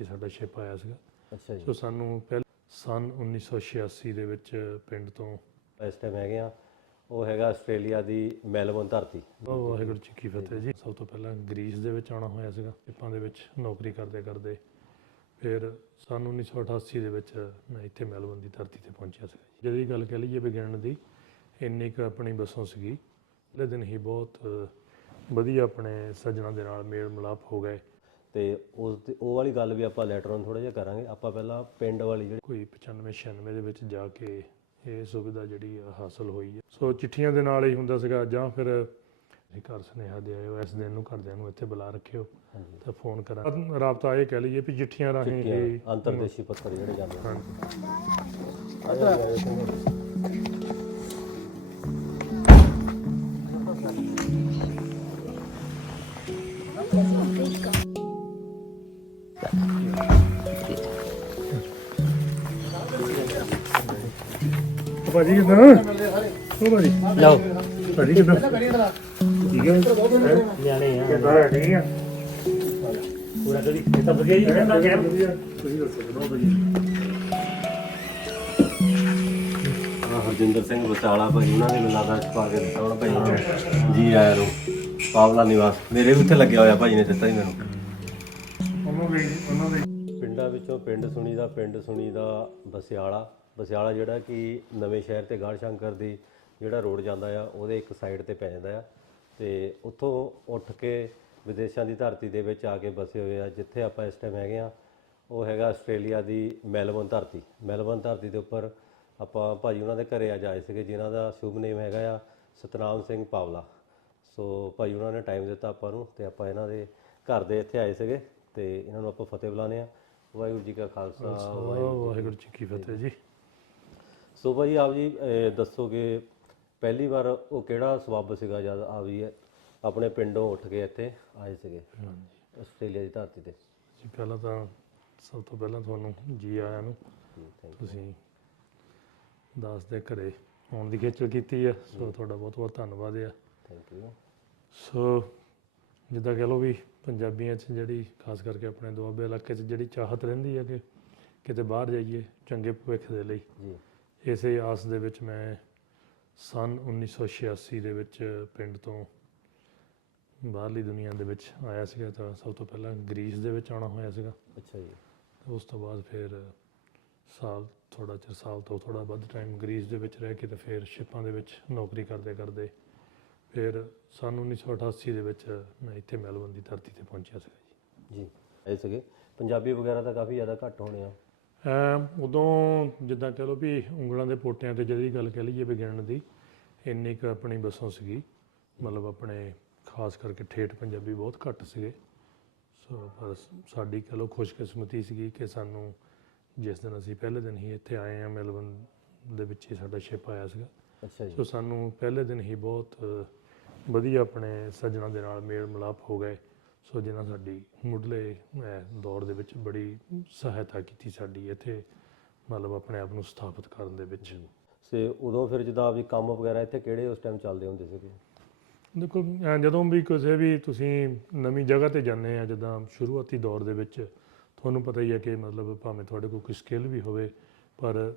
ਹੀ ਸਾਡਾ ਸ਼ਿਪ ਆਇਆ ਸੀਗਾ। ਅੱਛਾ ਜੀ। ਸੋ ਸਾਨੂੰ ਪਹਿਲ ਸਨ 1986 ਦੇ ਵਿੱਚ ਪਿੰਡ ਤੋਂ ਇਸ ਟਾਈਮ ਹੈਗੇ ਆ। ਉਹ ਹੈਗਾ ਆਸਟ੍ਰੇਲੀਆ ਦੀ ਮੈਲਬੌਰਨ ਧਰਤੀ। ਉਹ ਵਾਹਿਗੁਰੂ ਜੀ ਕੀ ਫਤਿਹ ਜੀ। ਸਭ ਤੋਂ ਪਹਿਲਾਂ ਗ੍ਰੀਸ ਦੇ ਵਿੱਚ ਆਉਣਾ ਹੋਇਆ ਸੀਗਾ। ਸ਼ਿਪਾਂ ਦੇ ਵਿੱਚ ਨੌਕਰੀ ਕਰਦੇ ਕਰਦੇ। ਫਿਰ ਸਨ 1988 ਦੇ ਵਿੱਚ ਮੈਂ ਇੱਥੇ ਮੈਲਬੌਰਨ ਦੀ ਧਰਤੀ ਤੇ ਪਹੁੰਚਿਆ ਸੀਗਾ ਜੀ। ਜਿਹਦੀ ਗੱਲ ਕਹਿ ਲਈਏ ਵਿਗਿਆਨ ਦੀ ਇੰਨੀ ਕੁ ਆਪਣੀ ਬੱਸੋਂ ਸੀਗੀ। ਪਹਿਲੇ ਦਿਨ ਹੀ ਬਹੁਤ ਵਧੀਆ ਆਪਣੇ ਸੱਜਣਾ ਦੇ ਨਾਲ ਮੇਲ ਮਿਲਾਪ ਹੋ ਗਏ। ਤੇ ਉਸ ਦੀ- ਉਹ ਵਾਲੀ ਗੱਲ ਵੀ ਆਪਾਂ ਲੈਟਰ ਔਨ ਥੋੜਾ ਜਿਹਾ ਕਰਾਂਗੇ। ਆਪਾਂ ਪਹਿਲਾਂ ਪਿੰਡ ਵਾਲੀ ਜਿਹੜੀ ਕੋਈ 95 96 ਦੇ ਵਿੱਚ ਜਾ ਕੇ ਇਹ ਸੁਵਿਧਾ ਜਿਹੜੀ ਆ ਹਾਸਲ ਹੋਈ ਹੈ ਸੋ ਚਿੱਠੀਆਂ ਦੇ ਨਾਲ ਹੀ ਹੁੰਦਾ ਸੀਗਾ ਜਾਂ ਫਿਰ ਤੁਸੀਂ ਘਰ ਸੁਨੇਹਾ ਦੇ ਆਇਓ ਇਸ ਦਿਨ ਨੂੰ ਘਰਦਿਆਂ ਨੂੰ ਇੱਥੇ ਬੁਲਾ ਰੱਖਿਓ ਤਾਂ ਫੋਨ ਕਰਾਂ। ਰਾਬਤਾ ਇਹ ਕਹਿ ਲਈਏ ਵੀ ਚਿੱਠੀਆਂ ਰਾਹੀਂ ਹੀ ਚਿੱਠੀਆਂ ਅੰਤਰਦੇਸ਼ੀ ਪੱਤਰ ਜਿਹੜੇ ਜਾਂਦੇ ਆ। ਭਾਜੀ ਕਿਦਾਂ? ਉਹ ਭਾਜੀ। ਲਓ। ਭਾਜੀ ਕਿਦਾਂ? ਠੀਕ ਹੈ? ਲਿਆਣੇ ਆ। ਕਿਦਾਂ ਠੀਕ ਆ? ਪੂਰਾ ਕਦੀ ਇਹ ਤਾਂ ਵਧੀਆ ਜੀ। ਤੁਸੀਂ ਦੱਸੋ ਬਹੁਤ ਵਧੀਆ ਆਹ ਹਰਜਿੰਦਰ ਸਿੰਘ ਬਚਾਲਾ ਭਾਈ ਉਹਨਾਂ ਨੇ ਮਿਲਾ ਦਾ ਪਾ ਕੇ ਦਿੱਤਾ ਹੁਣ ਭਾਈ ਜੀ ਆਇਆਂ ਨੂੰ। ਪਾਵਲਾ ਨਿਵਾਸ। ਮੇਰੇ ਵੀ ਉੱਥੇ ਲੱਗਿਆ ਹੋਇਆ ਭਾਈ ਨੇ ਦਿੱਤਾ ਹੀ ਮੈਨੂੰ। ਉਹਨੂੰ ਵੀ ਉਹਨਾਂ ਦੇ ਪਿੰਡਾਂ ਵਿੱਚੋਂ ਪਿੰਡ ਸੁਣੀ ਦਾ ਪਿੰਡ ਸੁਣੀ ਦਾ ਬਸਿਆਲਾ। ਬਸਿਆਲਾ ਜਿਹੜਾ ਕਿ ਨਵੇਂ ਸ਼ਹਿਰ ਤੇ ਗਾੜ ਸ਼ੰਕਰ ਦੀ ਜਿਹੜਾ ਰੋਡ ਜਾਂਦਾ ਆ ਉਹਦੇ ਇੱਕ ਸਾਈਡ ਤੇ ਪੈ ਜਾਂਦਾ ਆ। ਤੇ ਉੱਥੋਂ ਉੱਠ ਕੇ ਵਿਦੇਸ਼ਾਂ ਦੀ ਧਰਤੀ ਦੇ ਵਿੱਚ ਆ ਕੇ ਬਸੇ ਹੋਏ ਆ ਜਿੱਥੇ ਆਪਾਂ ਇਸ ਟਾਈਮ ਹੈਗੇ ਆ ਉਹ ਹੈਗਾ ਆਸਟ੍ਰੇਲੀਆ ਦੀ ਮੈਲਬੌਰਨ ਧਰਤੀ। ਮੈਲਬੌਰਨ ਧਰਤੀ ਦੇ ਉੱਪਰ ਆਪਾਂ ਭਾਜੀ ਉਹਨਾਂ ਦੇ ਘਰੇ ਅੱਜ ਆਏ ਸੀਗੇ ਜਿਨ੍ਹਾਂ ਦਾ ਸ਼ੁਭ ਨੇਮ ਹੈਗਾ ਆ ਸਤਨਾਮ ਸਿੰਘ ਪਾਵਲਾ। ਸੋ ਭਾਈ ਉਹਨਾਂ ਨੇ ਟਾਈਮ ਦਿੱਤਾ ਆਪਾਂ ਨੂੰ ਤੇ ਆਪਾਂ ਇਹਨਾਂ ਦੇ ਘਰ ਦੇ ਇੱਥੇ ਆਏ ਸੀਗੇ ਤੇ ਇਹਨਾਂ ਨੂੰ ਆਪਾਂ ਫਤਿਹ ਬੁਲਾਉਂਦੇ ਆ ਵਾਹਿਗੁਰੂ ਜੀ ਕਾ ਖਾਲਸਾ ਵਾਹਿਗੁਰੂ ਜੀ ਕੀ ਫਤਿਹ ਜੀ। ਸੋ ਭਾਈ ਆਪ ਜੀ ਇਹ ਦੱਸੋ ਕਿ ਪਹਿਲੀ ਵਾਰ ਉਹ ਕਿਹੜਾ ਸਬੱਬ ਸੀਗਾ ਜਦ ਆ ਵੀ ਆਪਣੇ ਪਿੰਡੋਂ ਉੱਠ ਕੇ ਇੱਥੇ ਆਏ ਸੀਗੇ? ਹਾਂਜੀ। ਆਸਟ੍ਰੇਲੀਆ ਦੀ ਧਰਤੀ ਤੇ। ਜੀ ਪਹਿਲਾਂ ਤਾਂ ਸਭ ਤੋਂ ਪਹਿਲਾਂ ਤੁਹਾਨੂੰ ਜੀ ਆਇਆਂ ਨੂੰ। ਤੁਸੀਂ ਦਾਸ ਦੇ ਘਰੇ ਆਉਣ ਦੀ ਖੇਚਲ ਕੀਤੀ ਹੈ ਸੋ ਤੁਹਾਡਾ ਬਹੁਤ ਬਹੁਤ ਧੰਨਵਾਦ ਹੈ ਥੈਂਕ ਯੂ ਸੋ ਜਿੱਦਾਂ ਕਹ ਲਓ ਵੀ ਪੰਜਾਬੀਆਂ 'ਚ ਜਿਹੜੀ ਖਾਸ ਕਰਕੇ ਆਪਣੇ ਦੁਆਬੇ ਇਲਾਕੇ 'ਚ ਜਿਹੜੀ ਚਾਹਤ ਰਹਿੰਦੀ ਹੈ ਕਿ ਕਿਤੇ ਬਾਹਰ ਜਾਈਏ ਚੰਗੇ ਭਵਿੱਖ ਦੇ ਲਈ। ਜੀ। ਇਸੇ ਆਸ ਦੇ ਵਿੱਚ ਮੈਂ ਸਨ 1986 ਦੇ ਵਿੱਚ ਪਿੰਡ ਤੋਂ ਬਾਹਰਲੀ ਦੁਨੀਆ ਦੇ ਵਿੱਚ ਆਇਆ ਸੀਗਾ ਤਾਂ ਸਭ ਤੋਂ ਪਹਿਲਾਂ ਗ੍ਰੀਸ ਦੇ ਵਿੱਚ ਆਉਣਾ ਹੋਇਆ ਸੀਗਾ। ਅੱਛਾ ਜੀ। ਉਸ ਤੋਂ ਬਾਅਦ ਫਿਰ ਸਾਲ ਥੋੜਾ ਚਿਰ ਸਾਲ ਤੋਂ ਥੋੜਾ ਵੱਧ ਟਾਈਮ ਗ੍ਰੀਸ ਦੇ ਵਿੱਚ ਰਹਿ ਕੇ ਤੇ ਫਿਰ ਸ਼ਿਪਾਂ ਦੇ ਵਿੱਚ ਨੌਕਰੀ ਕਰਦੇ ਕਰਦੇ ਫਿਰ ਸਨ 1988 ਦੇ ਵਿੱਚ ਮੈਂ ਇੱਥੇ ਮੈਲਬੌਰਨ ਦੀ ਧਰਤੀ ਤੇ ਪਹੁੰਚਿਆ ਸੀਗਾ ਜੀ। ਜੀ ਆਏ ਸੀਗੇ। ਪੰਜਾਬੀ ਵਗੈਰਾ ਤਾਂ ਕਾਫੀ ਜ਼ਿਆਦਾ ਘੱਟ ਹੋਣੇ ਆ। ਉਦੋਂ ਜਿੱਦਾਂ ਕਹ ਲਓ ਵੀ ਉਂਗਲਾਂ ਦੇ ਪੋਟਿਆਂ ਤੇ ਜਿਹੜੀ ਗੱਲ ਕਹਿ ਲਈਏ ਵਿਗਿਆਨ ਦੀ ਇੰਨੀ ਕੁ ਆਪਣੀ ਬੱਸੋਂ ਸੀਗੀ। ਮਤਲਬ ਆਪਣੇ ਖਾਸ ਕਰਕੇ ਠੇਠ ਪੰਜਾਬੀ ਬਹੁਤ ਘੱਟ ਸੀਗੇ। ਸੋ ਪਰ ਸਾਡੀ ਕਹ ਲਓ ਖੁਸ਼ਕਿਸਮਤੀ ਸੀਗੀ ਕਿ ਸਾਨੂੰ ਜਿਸ ਦਿਨ ਅਸੀਂ ਪਹਿਲੇ ਦਿਨ ਹੀ ਇੱਥੇ ਆਏ ਆ ਮੈਲਬੌਰਨ ਦੇ ਵਿੱਚ ਹੀ ਸਾਡਾ ਸ਼ਿਪ ਆਇਆ ਸੀਗਾ। ਅੱਛਾ ਜੀ। ਸੋ ਸਾਨੂੰ ਪਹਿਲੇ ਦਿਨ ਹੀ ਬਹੁਤ ਵਧੀਆ ਆਪਣੇ ਸੱਜਣਾ ਦੇ ਨਾਲ ਮੇਲ ਮਿਲਾਪ ਹੋ ਗਏ। ਸੋ ਜਿਨ੍ਹਾਂ ਸਾਡੀ ਮੁੱਢਲੇ ਦੌਰ ਦੇ ਵਿੱਚ ਬੜੀ ਸਹਾਇਤਾ ਕੀਤੀ ਸਾਡੀ ਇੱਥੇ ਮਤਲਬ ਆਪਣੇ ਆਪ ਨੂੰ ਸਥਾਪਿਤ ਕਰਨ ਦੇ ਵਿੱਚ। ਸੇ ਉਦੋਂ ਫਿਰ ਜਿੱਦਾਂ ਵੀ ਕੰਮ ਵਗੈਰਾ ਇੱਥੇ ਕਿਹੜੇ ਉਸ ਟਾਈਮ ਚੱਲਦੇ ਹੁੰਦੇ ਸੀਗੇ? ਦੇਖੋ ਜਦੋਂ ਵੀ ਕਿਸੇ ਵੀ ਤੁਸੀਂ ਨਵੀਂ ਜਗ੍ਹਾ ਤੇ ਜਾਂਦੇ ਆ ਜਿੱਦਾਂ ਸ਼ੁਰੂਆਤੀ ਦੌਰ ਦੇ ਵਿੱਚ ਤੁਹਾਨੂੰ ਪਤਾ ਹੀ ਹੈ ਕਿ ਮਤਲਬ ਭਾਵੇਂ ਤੁਹਾਡੇ ਕੋਲ ਕੋਈ ਸਕਿੱਲ ਵੀ ਹੋਵੇ ਪਰ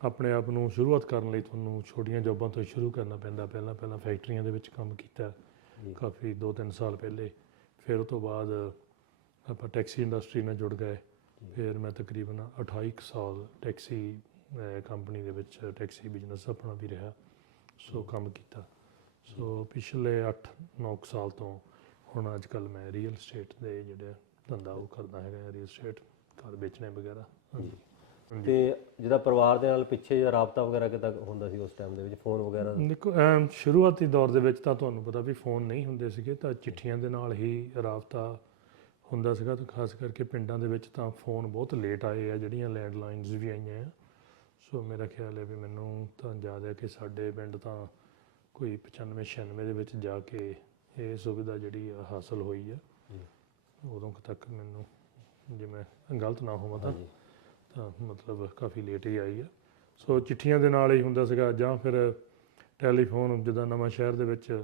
ਆਪਣੇ ਆਪ ਨੂੰ ਸ਼ੁਰੂਆਤ ਕਰਨ ਲਈ ਤੁਹਾਨੂੰ ਛੋਟੀਆਂ ਜੌਬਾਂ ਤੋਂ ਸ਼ੁਰੂ ਕਰਨਾ ਪੈਂਦਾ। ਪਹਿਲਾਂ ਪਹਿਲਾਂ ਫੈਕਟਰੀਆਂ ਦੇ ਵਿੱਚ ਕੰਮ ਕੀਤਾ। ਕਾਫੀ 2-3 ਸਾਲ ਪਹਿਲੇ। ਫਿਰ ਉਹ ਤੋਂ ਬਾਅਦ ਆਪਾਂ ਟੈਕਸੀ ਇੰਡਸਟਰੀ ਨਾਲ ਜੁੜ ਗਏ। ਫਿਰ ਮੈਂ ਤਕਰੀਬਨ 28 ਕੁ ਸਾਲ ਟੈਕਸੀ ਕੰਪਨੀ ਦੇ ਵਿੱਚ ਟੈਕਸੀ ਬਿਜ਼ਨਸ ਆਪਣਾ ਵੀ ਰਿਹਾ। ਸੋ ਕੰਮ ਕੀਤਾ। ਸੋ ਪਿਛਲੇ 8-9 ਸਾਲ ਤੋਂ ਹੁਣ ਅੱਜ ਕੱਲ ਮੈਂ ਰੀਅਲ ਸਟੇਟ ਦੇ ਜਿਹੜੇ ਧੰਦਾ ਉਹ ਕਰਦਾ ਹੈਗਾ ਰੀਅਲ ਸਟੇਟ ਘਰ ਵੇਚਣੇ ਵਗੈਰਾ। ਹਾਂਜੀ। ਤੇ ਜਿਹਦਾ ਪਰਿਵਾਰ ਦੇ ਨਾਲ ਪਿੱਛੇ ਜਾਂ ਰਾਬਤਾ ਵਗੈਰਾ ਕਿਦਾਂ ਹੁੰਦਾ ਸੀ ਉਸ ਟਾਈਮ ਦੇ ਵਿੱਚ ਫੋਨ ਵਗੈਰਾ? ਦੇਖੋ ਅਮ ਸ਼ੁਰੂਆਤੀ ਦੌਰ ਦੇ ਵਿੱਚ ਤਾਂ ਤੁਹਾਨੂੰ ਪਤਾ ਵੀ ਫੋਨ ਨਹੀਂ ਹੁੰਦੇ ਸੀਗੇ ਤਾਂ ਚਿੱਠੀਆਂ ਦੇ ਨਾਲ ਹੀ ਰਾਬਤਾ ਹੁੰਦਾ ਸੀਗਾ ਤੇ ਖਾਸ ਕਰਕੇ ਪਿੰਡਾਂ ਦੇ ਵਿੱਚ ਤਾਂ ਫੋਨ ਬਹੁਤ ਲੇਟ ਆਏ ਆ ਜਿਹੜੀਆਂ ਲੈਂਡਲਾਈਨਸ ਵੀ ਆਈਆਂ ਆ। ਸੋ ਮੇਰਾ ਖਿਆਲ ਹੈ ਵੀ ਮੈਨੂੰ ਤਾਂ ਯਾਦ ਹੈ ਕਿ ਸਾਡੇ ਪਿੰਡ ਤਾਂ ਕੋਈ 95 96 ਦੇ ਵਿੱਚ ਜਾ ਕੇ ਇਹ ਸੁਵਿਧਾ ਜਿਹੜੀ ਆ ਹਾਸਲ ਹੋਈ ਆ। ਜੀ। ਉਦੋਂ ਕੁ ਤੱਕ ਮੈਨੂੰ ਜੇ ਮੈਂ ਗਲਤ ਨਾ ਹੋਵਾਂ ਤਾਂ। ਹਾਂਜੀ। ਤਾਂ ਮਤਲਬ ਕਾਫੀ ਲੇਟ ਹੀ ਆਈ ਆ। ਸੋ ਚਿੱਠੀਆਂ ਦੇ ਨਾਲ ਹੀ ਹੁੰਦਾ ਸੀਗਾ ਜਾਂ ਫਿਰ ਟੈਲੀਫੋਨ ਜਿੱਦਾਂ ਨਵਾਂ ਸ਼ਹਿਰ ਦੇ ਵਿੱਚ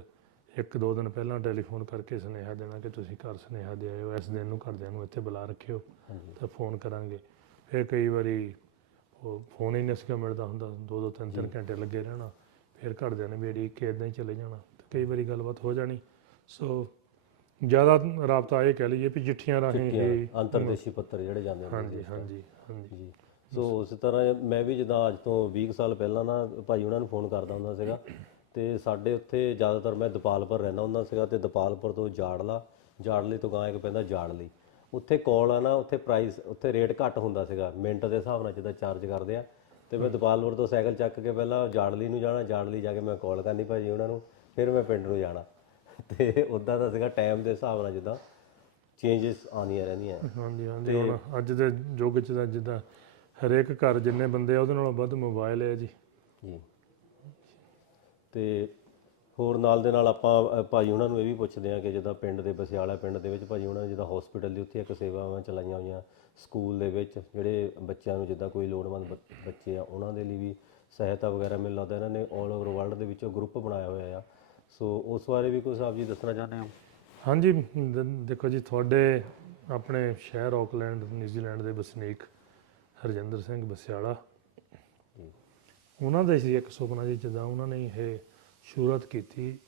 ਇੱਕ ਦੋ ਦਿਨ ਪਹਿਲਾਂ ਟੈਲੀਫੋਨ ਕਰਕੇ ਸੁਨੇਹਾ ਦੇਣਾ ਕਿ ਤੁਸੀਂ ਘਰ ਸੁਨੇਹਾ ਦੇ ਆਇਓ ਇਸ ਦਿਨ ਨੂੰ ਘਰਦਿਆਂ ਨੂੰ ਇੱਥੇ ਬੁਲਾ ਰੱਖਿਓ ਤਾਂ ਫੋਨ ਕਰਾਂਗੇ। ਫਿਰ ਕਈ ਵਾਰੀ ਉਹ ਫੋਨ ਹੀ ਨਹੀਂ ਸੀਗਾ ਮਿਲਦਾ ਹੁੰਦਾ ਦੋ ਦੋ ਤਿੰਨ ਤਿੰਨ। ਘੰਟੇ ਲੱਗੇ ਰਹਿਣਾ ਫਿਰ ਘਰਦਿਆਂ ਨੇ ਅੜੀਕ ਕੇ ਇਦਾਂ ਹੀ ਚਲੇ ਜਾਣਾ ਕਈ ਵਾਰੀ ਗੱਲਬਾਤ ਹੋ ਜਾਣੀ। ਸੋ ਜ਼ਿਆਦਾ ਰਾਬਤਾ ਇਹ ਕਹਿ ਲਈਏ ਵੀ ਚਿੱਠੀਆਂ ਰਾਹੀਂ ਹੀ ਅੰਤਰਦੇਸ਼ੀ ਪੱਤਰ ਜਿਹੜੇ ਜਾਂਦੇ ਹੁੰਦੇ ਹਾਂਜੀ। ਹਾਂਜੀ। ਹਾਂਜੀ ਜੀ ਸੋ ਉਸ ਤਰ੍ਹਾਂ ਮੈਂ ਵੀ ਜਿੱਦਾਂ ਅੱਜ ਤੋਂ 20 ਕੁ ਸਾਲ ਪਹਿਲਾਂ ਨਾ ਭਾਈ ਉਹਨਾਂ ਨੂੰ ਫੋਨ ਕਰਦਾ ਹੁੰਦਾ ਸੀਗਾ ਤੇ ਸਾਡੇ ਉੱਥੇ ਜ਼ਿਆਦਾਤਰ ਮੈਂ ਦਪਾਲਪੁਰ ਰਹਿੰਦਾ ਹੁੰਦਾ ਸੀਗਾ ਤੇ ਦਪਾਲਪੁਰ ਤੋਂ ਜਾੜਲਾ ਜਾੜਲੀ ਤੋਂ ਗਾਂ ਇੱਕ ਪੈਂਦਾ ਜਾੜਲੀ। ਉੱਥੇ ਕਾਲ ਆ ਨਾ ਉੱਥੇ ਪ੍ਰਾਈਸ ਉੱਥੇ ਰੇਟ ਘੱਟ ਹੁੰਦਾ ਸੀਗਾ। ਮਿੰਟ ਦੇ ਹਿਸਾਬ ਨਾਲ ਜਿੱਦਾਂ ਚਾਰਜ ਕਰਦੇ ਆ। ਤੇ ਮੈਂ ਦਪਾਲਪੁਰ ਤੋਂ ਸਾਈਕਲ ਚੱਕ ਕੇ ਪਹਿਲਾਂ ਜਾੜਲੀ ਨੂੰ ਜਾਣਾ ਜਾੜਲੀ ਜਾ ਕੇ ਮੈਂ ਕਾਲ ਕਰਨੀ ਭਾਜੀ ਉਹਨਾਂ ਨੂੰ ਫਿਰ ਮੈਂ ਪਿੰਡ ਨੂੰ ਜਾਣਾ। ਤੇ ਉਦਾਂ ਦਾ ਸੀਗਾ ਟਾਈਮ ਦੇ ਹਿਸਾਬ ਨਾਲ ਜਿੱਦਾਂ ਚੇਂਜਸ ਆਉਂਦੀਆਂ ਰਹਿੰਦੀਆਂ। ਹਾਂਜੀ ਹਾਂਜੀ ਹੁਣ ਅੱਜ ਦੇ ਯੁੱਗ 'ਚ ਤਾਂ ਜਿੱਦਾਂ ਹਰੇਕ ਘਰ ਜਿੰਨੇ ਬੰਦੇ ਆ ਉਹਦੇ ਨਾਲੋਂ ਵੱਧ ਮੋਬਾਈਲ ਹੈ ਜੀ। ਜੀ। ਤੇ ਹੋਰ ਨਾਲ ਦੇ ਨਾਲ ਆਪਾਂ ਅ, ਭਾਜੀ ਉਹਨਾਂ ਨੂੰ ਇਹ ਵੀ ਪੁੱਛਦੇ ਆ ਕਿ ਜਿੱਦਾਂ ਪਿੰਡ ਦੇ ਬਸਿਆਲਾ ਪਿੰਡ ਦੇ ਵਿੱਚ ਭਾਜੀ ਉਹਨਾਂ ਨੇ ਜਿੱਦਾਂ ਹਸਪੀਟਲ ਦੀ ਉੱਥੇ ਇੱਕ ਸੇਵਾਵਾਂ ਚਲਾਈਆਂ ਹੋਈਆਂ ਸਕੂਲ ਦੇ ਵਿੱਚ ਜਿਹੜੇ ਬੱਚਿਆਂ ਨੂੰ ਜਿੱਦਾਂ ਕੋਈ ਲੋੜਵੰਦ ਬ- ਬੱਚੇ ਆ ਉਹਨਾਂ ਦੇ ਲਈ ਵੀ ਸਹਾਇਤਾ ਵਗੈਰਾ ਮੈਨੂੰ ਲੱਗਦਾ। ਇਹਨਾਂ ਨੇ 올 ਓਵਰ ਵਰਲਡ ਦੇ ਵਿੱਚੋਂ ਗਰੁੱਪ ਬਣਾਇਆ ਹੋਇਆ ਆ। ਸੋ ਉਸ ਬਾਰੇ ਵੀ ਕੁਝ ਆਪ ਜੀ ਦੱਸਣਾ ਚਾਹੁੰਦੇ ਹੋ? ਹਾਂਜੀ ਦ- ਦੇਖੋ ਜੀ ਤੁਹਾਡੇ ਆਪਣੇ ਸ਼ਹਿਰ ਆਕਲੈਂਡ ਨਿਊਜ਼ੀਲੈਂਡ ਦੇ ਵਸਨੀਕ ਹਰਜਿੰਦਰ ਸਿੰਘ ਬਸਿਆਲਾ। ਉਹਨਾਂ ਦਾ ਸੀ ਇੱਕ ਸੁਪਨਾ ਜੀ ਜਦੋਂ ਉਹਨਾਂ ਨੇ ਇਹ ਸ਼ੁਰੂਆਤ ਕੀਤੀ